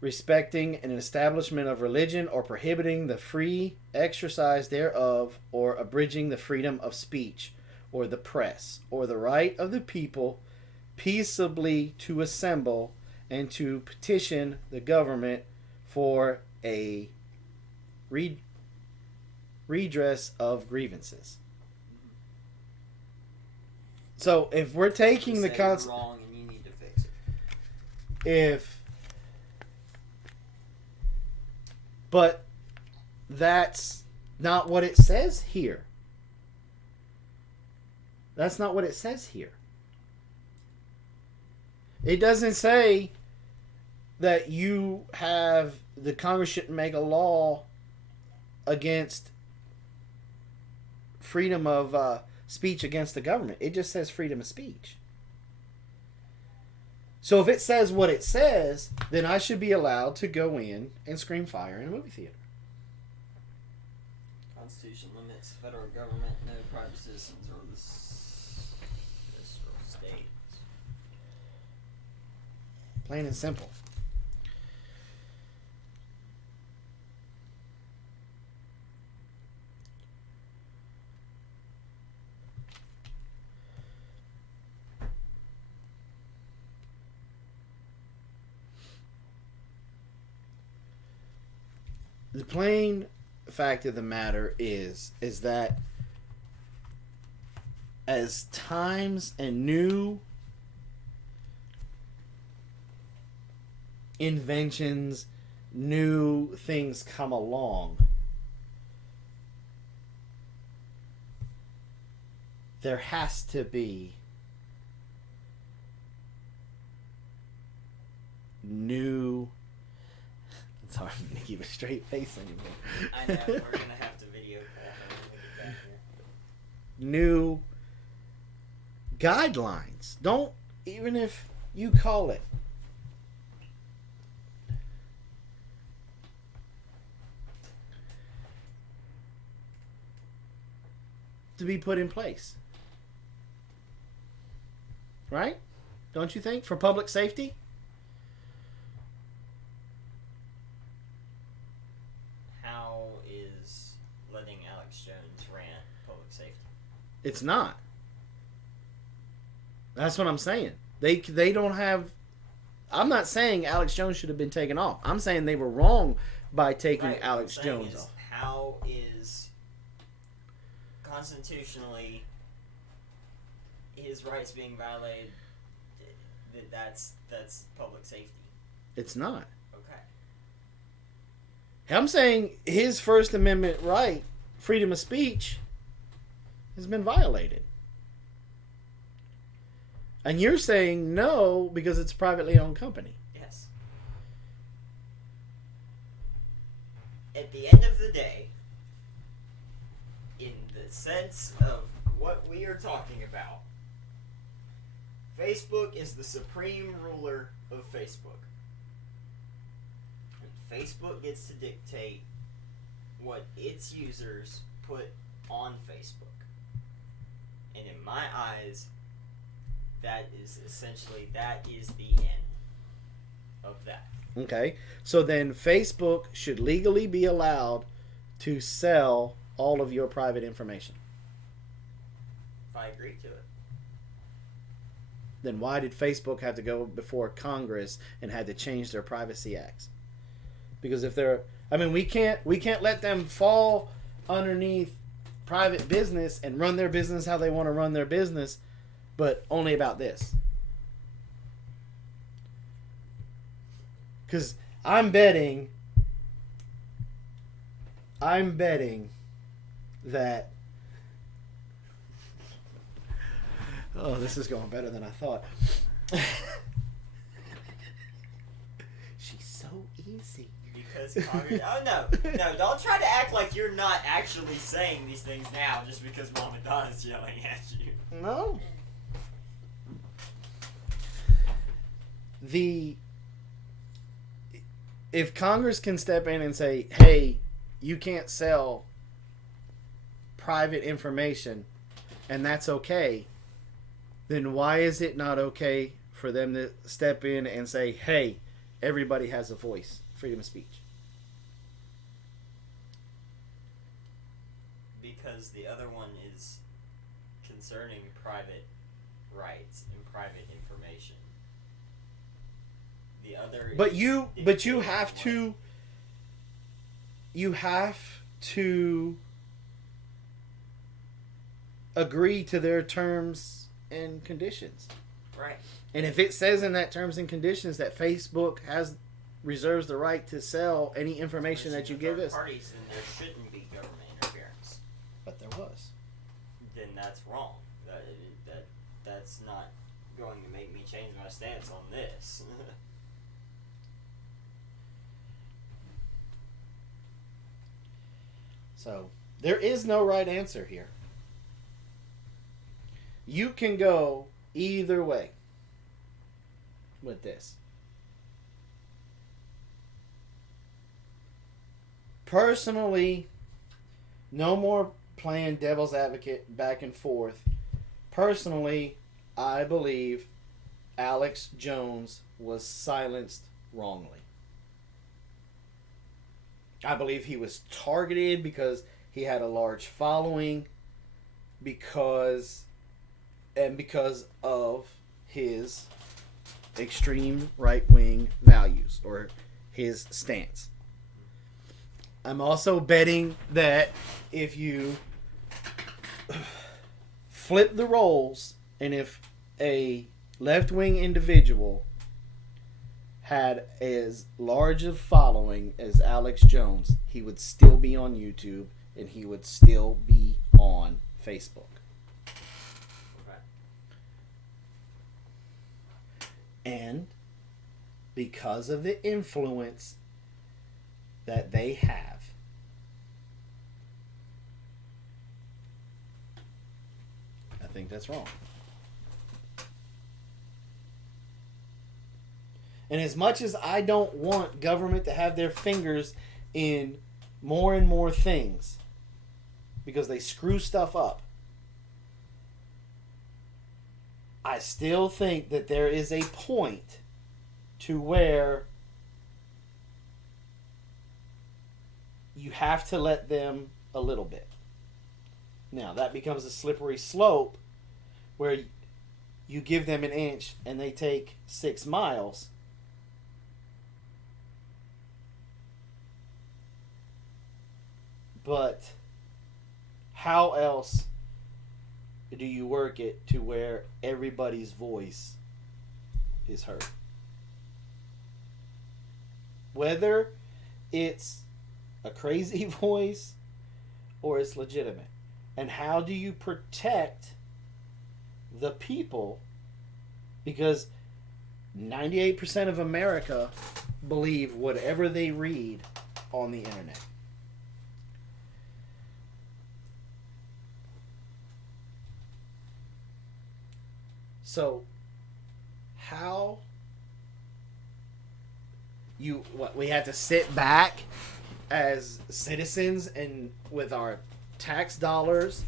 respecting an establishment of religion or prohibiting the free exercise thereof or abridging the freedom of speech or the press or the right of the people peaceably to assemble and to petition the government for a redress of grievances. So if we're taking the Constitution, but that's not what it says here. That's not what it says here. It doesn't say that the Congress shouldn't make a law against freedom of speech against the government. It just says freedom of speech. So if it says what it says, then I should be allowed to go in and scream fire in a movie theater. Constitution limits federal government, no private citizens or the states. Plain and simple. The plain fact of the matter is that as times and new inventions, new things come along, there has to be new. It's hard to keep a straight face anymore. I know, we're going to have to video call her when we get back here. New guidelines. Don't, even if you call it to be put in place. Right? Don't you think? For public safety? How is letting Alex Jones rant public safety? It's not. That's what I'm saying. They don't have. I'm not saying Alex Jones should have been taken off. I'm saying they were wrong by taking Alex Jones off. How is constitutionally his rights being violated? That's public safety. It's not. Okay. I'm saying his First Amendment right, freedom of speech, has been violated. And you're saying no because it's a privately owned company. Yes. At the end of the day, in the sense of what we are talking about, Facebook is the supreme ruler of Facebook. And Facebook gets to dictate what its users put on Facebook. And in my eyes, that is the end of that. Okay. So then Facebook should legally be allowed to sell all of your private information. If I agree to it. Then why did Facebook have to go before Congress and had to change their privacy acts? Because if they're, I mean, we can't let them fall underneath private business and run their business how they want to run their business, but only about this. Because I'm betting that. Oh, this is going better than I thought. She's so easy. Because Congress... Oh, no, don't try to act like you're not actually saying these things now just because Mama Donna's yelling at you. No. If Congress can step in and say, hey, you can't sell private information, and that's okay, then why is it not okay for them to step in and say, hey, everybody has a voice, freedom of speech? Because the other one is concerning private rights and private information. The other But you have to agree to their terms and conditions. Right. And if it says in that terms and conditions that Facebook reserves the right to sell any information that you give us, parties, then there shouldn't be government interference. But there was. Then that's wrong. That's not going to make me change my stance on this. So there is no right answer here. You can go either way with this. Personally, no more playing devil's advocate back and forth. Personally, I believe Alex Jones was silenced wrongly. I believe he was targeted because he had a large following, because of his extreme right-wing values or his stance. I'm also betting that if you flip the roles, and if a left-wing individual had as large a following as Alex Jones, he would still be on YouTube and he would still be on Facebook. Okay. And because of the influence that they have, I think that's wrong. And as much as I don't want government to have their fingers in more and more things because they screw stuff up, I still think that there is a point to where you have to let them a little bit. Now, that becomes a slippery slope where you give them an inch and they take 6 miles. But how else do you work it to where everybody's voice is heard? Whether it's a crazy voice or it's legitimate. And how do you protect the people? Because 98% of America believe whatever they read on the internet. So, how we have to sit back as citizens and with our tax dollars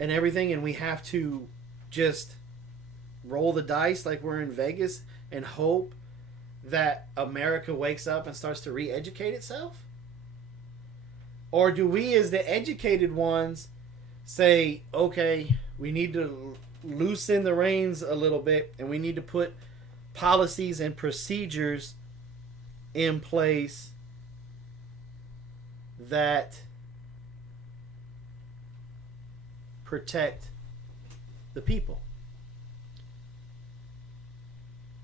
and everything, and we have to just roll the dice like we're in Vegas and hope that America wakes up and starts to re-educate itself? Or do we, as the educated ones, say, okay, we need to loosen the reins a little bit and we need to put policies and procedures in place that protect the people?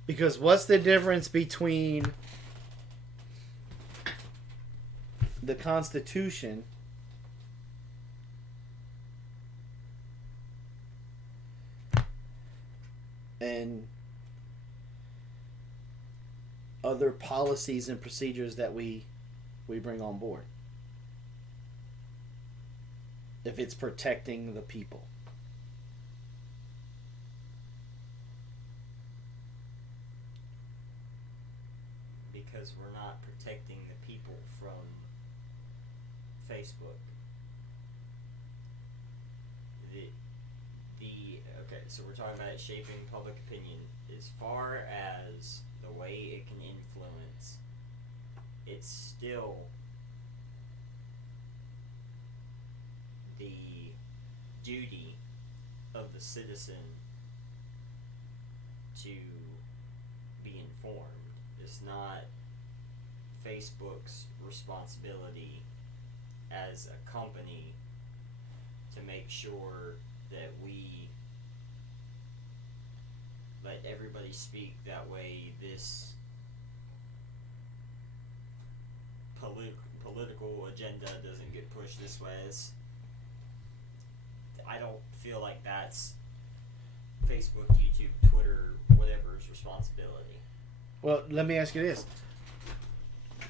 Because what's the difference between the Constitution and other policies and procedures that we bring on board, if it's protecting the people? Because we're not protecting the people from Facebook. Okay, so we're talking about shaping public opinion. As far as the way it can influence, it's still the duty of the citizen to be informed. It's not Facebook's responsibility as a company to make sure that we let everybody speak. That way this political agenda doesn't get pushed this way. I don't feel like that's Facebook, YouTube, Twitter, whatever's responsibility. Well, let me ask you this.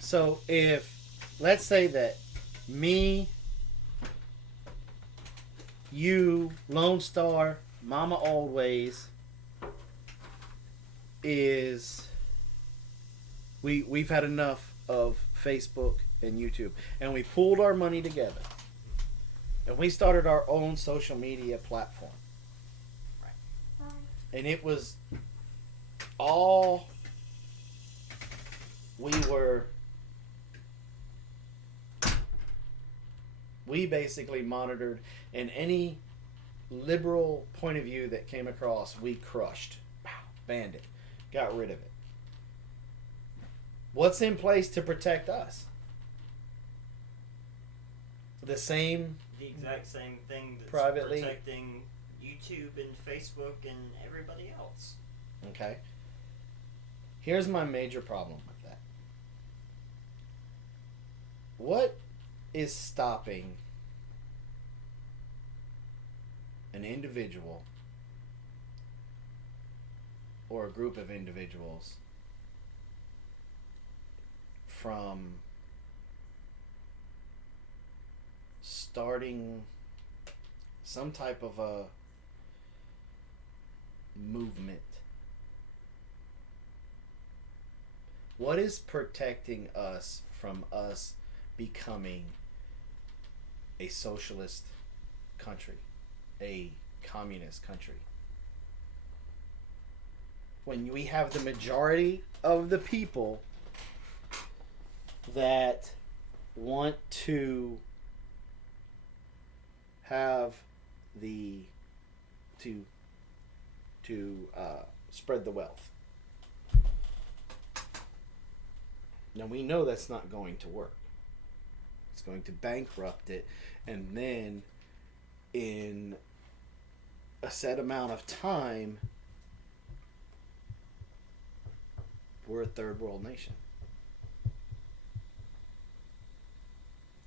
So if, let's say that me, you, Lone Star, Mama Always, we've had enough of Facebook and YouTube, and we pooled our money together and we started our own social media platform. Right. And it was all we basically monitored, and any liberal point of view that came across, we crushed, banned it, got rid of it. What's in place to protect us? the same. The exact same thing that's Privately. protecting YouTube and Facebook and everybody else. Okay. Here's my major problem with that. What is stopping an individual or a group of individuals from starting some type of a movement? What is protecting us from us becoming a socialist country, a communist country? When we have the majority of the people that want to have the to spread the wealth. Now we know that's not going to work. It's going to bankrupt it, and then in a set amount of time, we're a third world nation.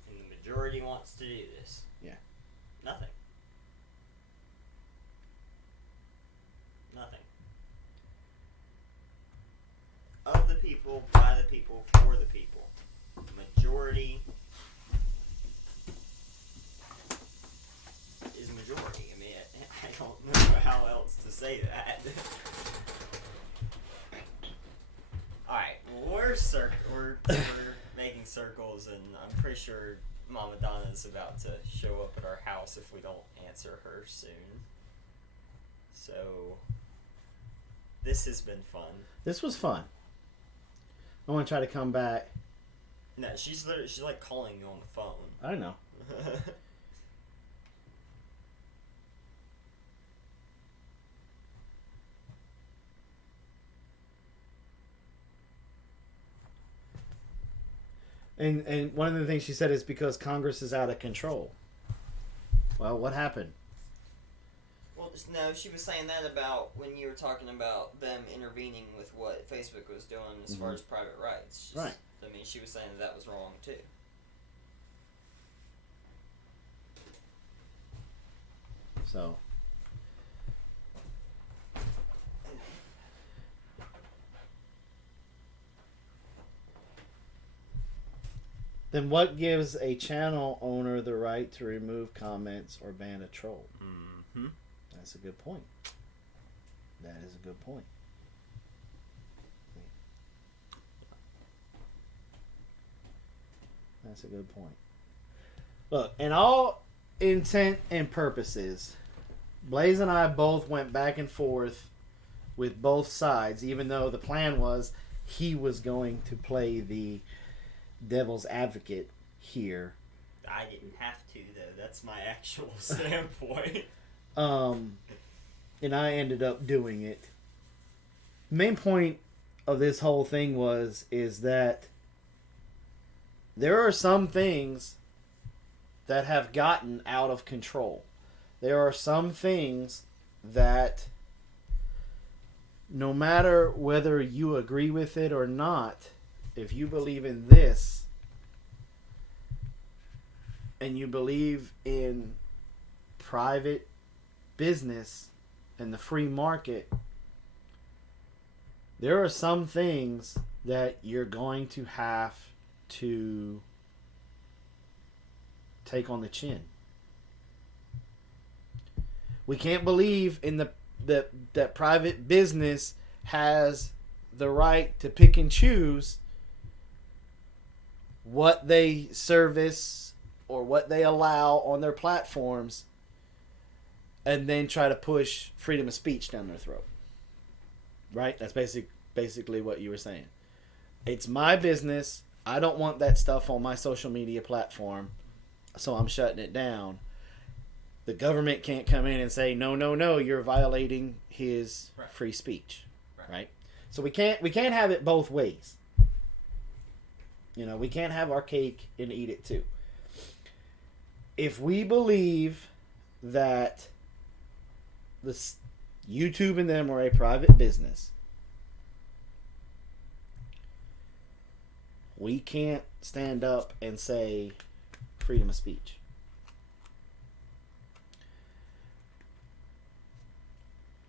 And the majority wants to do this. Yeah. Nothing. Nothing. Of the people, by the people, for the people. Majority is majority. I mean, I don't know how else to say that. Alright, we're making circles, and I'm pretty sure Mama Donna is about to show up at our house if we don't answer her soon. So, this has been fun. This was fun. I want to try to come back. No, she's like calling you on the phone. I know. And one of the things she said is because Congress is out of control. Well, what happened? Well, no, she was saying that about when you were talking about them intervening with what Facebook was doing as far as private rights. Right. I mean, she was saying that was wrong, too. So. Then what gives a channel owner the right to remove comments or ban a troll? Mm-hmm. That's a good point. That is a good point. That's a good point. Look, in all intent and purposes, Blaze and I both went back and forth with both sides, even though the plan was he was going to play the devil's advocate here. I didn't have to, though. That's my actual standpoint. And I ended up doing it. The main point of this whole thing is that there are some things that have gotten out of control. There are some things that no matter whether you agree with it or not, if you believe in this and you believe in private business and the free market, there are some things that you're going to have to take on the chin. We can't believe in that private business has the right to pick and choose what they service or what they allow on their platforms and then try to push freedom of speech down their throat. Right? That's basically what you were saying. It's my business. I don't want that stuff on my social media platform, so I'm shutting it down. The government can't come in and say, no, you're violating his free speech. Right? So we can't have it both ways. You know, we can't have our cake and eat it too. if we believe that this YouTube and them are a private business, we can't stand up and say freedom of speech.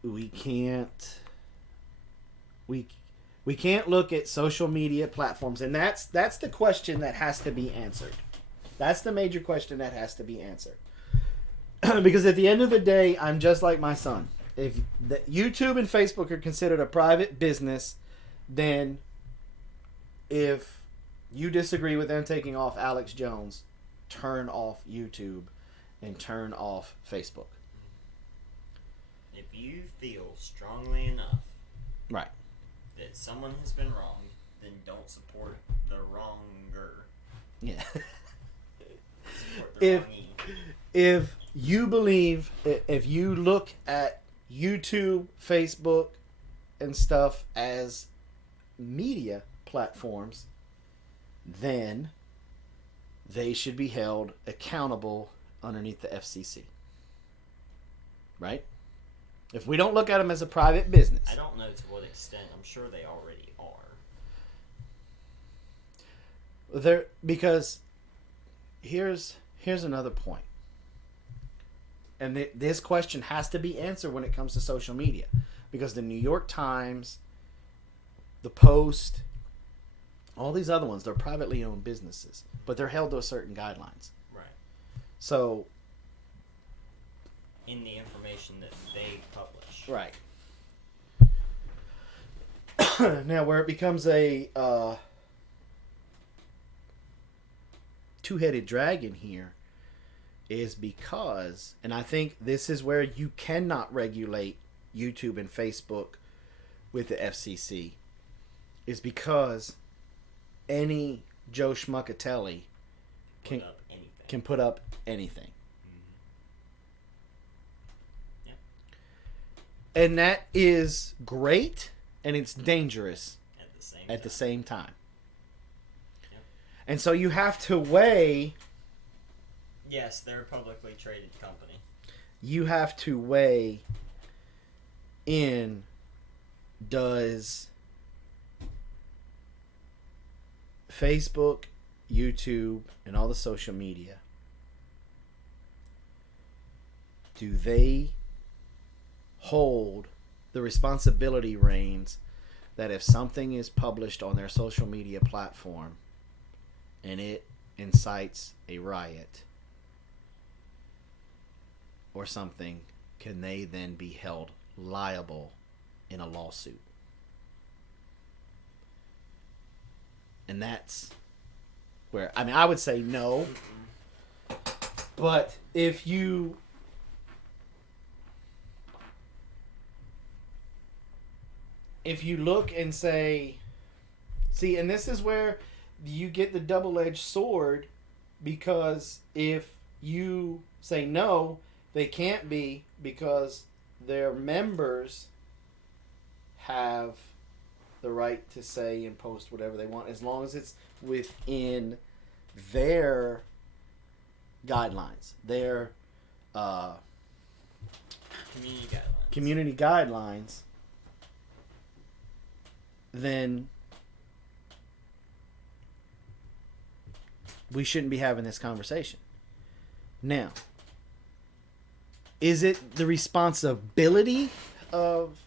We can't look at social media platforms, and that's the question that has to be answered. That's the major question that has to be answered. Because at the end of the day, I'm just like my son. If YouTube and Facebook are considered a private business, then if you disagree with them taking off Alex Jones, turn off YouTube and turn off Facebook. If you feel strongly enough right that someone has been wronged, then don't support the wronger. Yeah. Support the wrongee. If you believe, if you look at YouTube, Facebook, and stuff as media platforms, then they should be held accountable underneath the FCC. Right? If we don't look at them as a private business. I don't know to what extent. I'm sure they already are. Because here's another point. And this question has to be answered when it comes to social media. Because the New York Times, the Post, all these other ones, they're privately owned businesses. But they're held to certain guidelines. Right. So, in the information that they publish. Right. Now, where it becomes a two-headed dragon here is because, and I think this is where you cannot regulate YouTube and Facebook with the FCC, is because any Joe Schmuckatelli can put up anything. And that is great, and it's dangerous at the same time. Yeah. And so you have to weigh... Yes, they're a publicly traded company. You have to weigh in, does Facebook, YouTube, and all the social media, do they hold the responsibility reins that if something is published on their social media platform and it incites a riot or something, can they then be held liable in a lawsuit? And that's where, I mean, I would say no. But if you look and say, see, and this is where you get the double-edged sword, because if you say no, they can't be, because their members have the right to say and post whatever they want, as long as it's within their guidelines, their community guidelines, then we shouldn't be having this conversation. Now, is it the responsibility of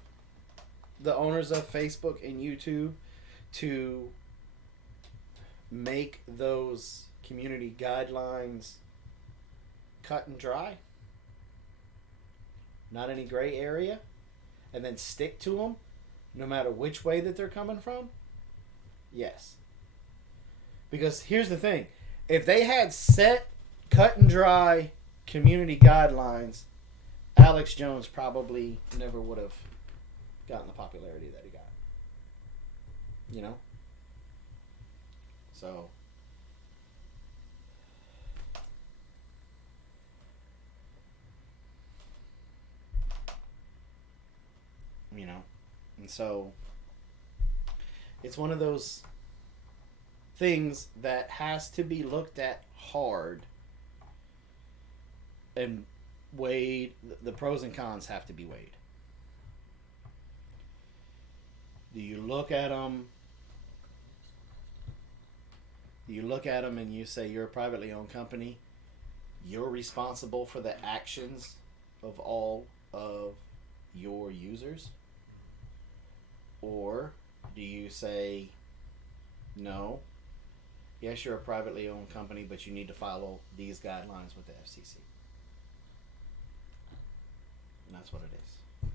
the owners of Facebook and YouTube to make those community guidelines cut and dry? Not any gray area? And then stick to them no matter which way that they're coming from? Yes. Because here's the thing. If they had set, cut and dry community guidelines, Alex Jones probably never would have gotten the popularity that he got. You know? So, you know, and so it's one of those things that has to be looked at hard and weighed. The pros and cons have to be weighed. Do you look at them? You look at them and you say you're a privately owned company. You're responsible for the actions of all of your users? Or do you say, no, yes, you're a privately owned company, but you need to follow these guidelines with the FCC? And that's what it is.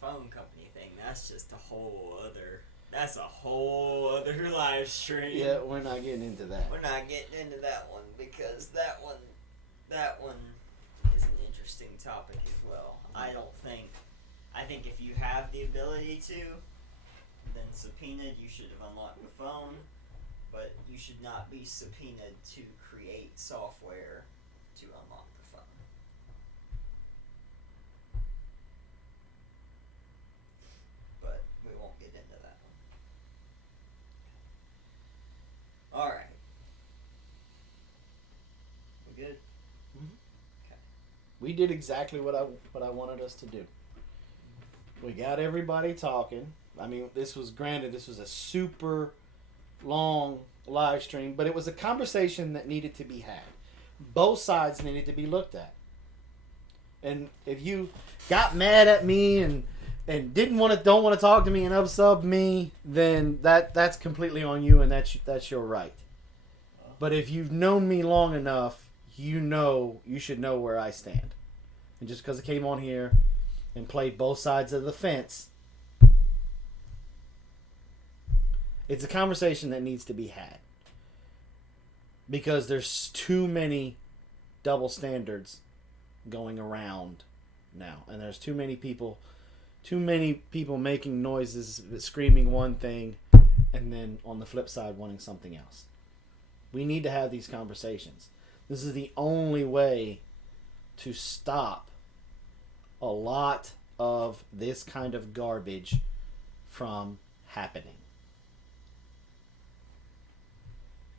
Phone company thing, that's just a whole other... That's a whole other live stream. Yeah, we're not getting into that. We're not getting into that one because that one is an interesting topic as well. I think if you have the ability to, then subpoenaed, you should have unlocked the phone, but you should not be subpoenaed to create software to unlock the phone. But we won't get into that one. Alright. We good? Mm-hmm. Okay. We did exactly what I wanted us to do. We got everybody talking. I mean, this was a super long live stream, but it was a conversation that needed to be had. Both sides needed to be looked at. And if you got mad at me and don't want to talk to me and unsub me, then that's completely on you, and that's your right. But if you've known me long enough, you should know where I stand. And just because I came on here and played both sides of the fence, it's a conversation that needs to be had. Because there's too many double standards going around now. And there's too many people making noises, screaming one thing, and then on the flip side wanting something else. We need to have these conversations. This is the only way to stop a lot of this kind of garbage from happening.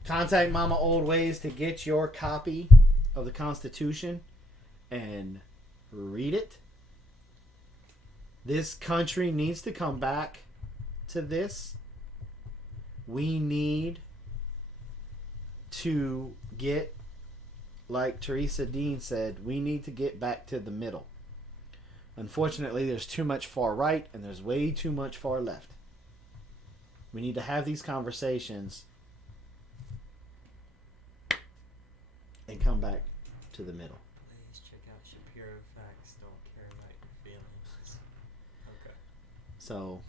Contact Mama Old Ways to get your copy of the Constitution and read it. This country needs to come back to this. We need to get, like Teresa Dean said, we need to get back to the middle. Unfortunately, there's too much far right and there's way too much far left. We need to have these conversations and come back to the middle. Please check out Shapiro Facts. Don't care about your feelings. Okay. So,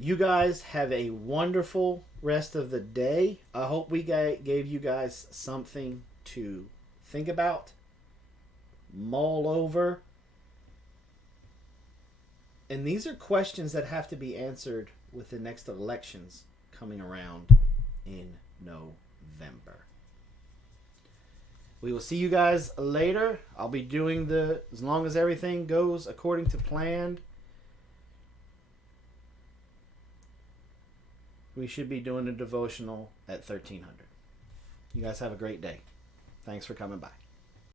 you guys have a wonderful rest of the day. I hope we gave you guys something to think about, mull over. And these are questions that have to be answered with the next elections coming around in November. We will see you guys later. I'll be doing as long as everything goes according to plan, we should be doing a devotional at 1300. You guys have a great day. Thanks for coming by.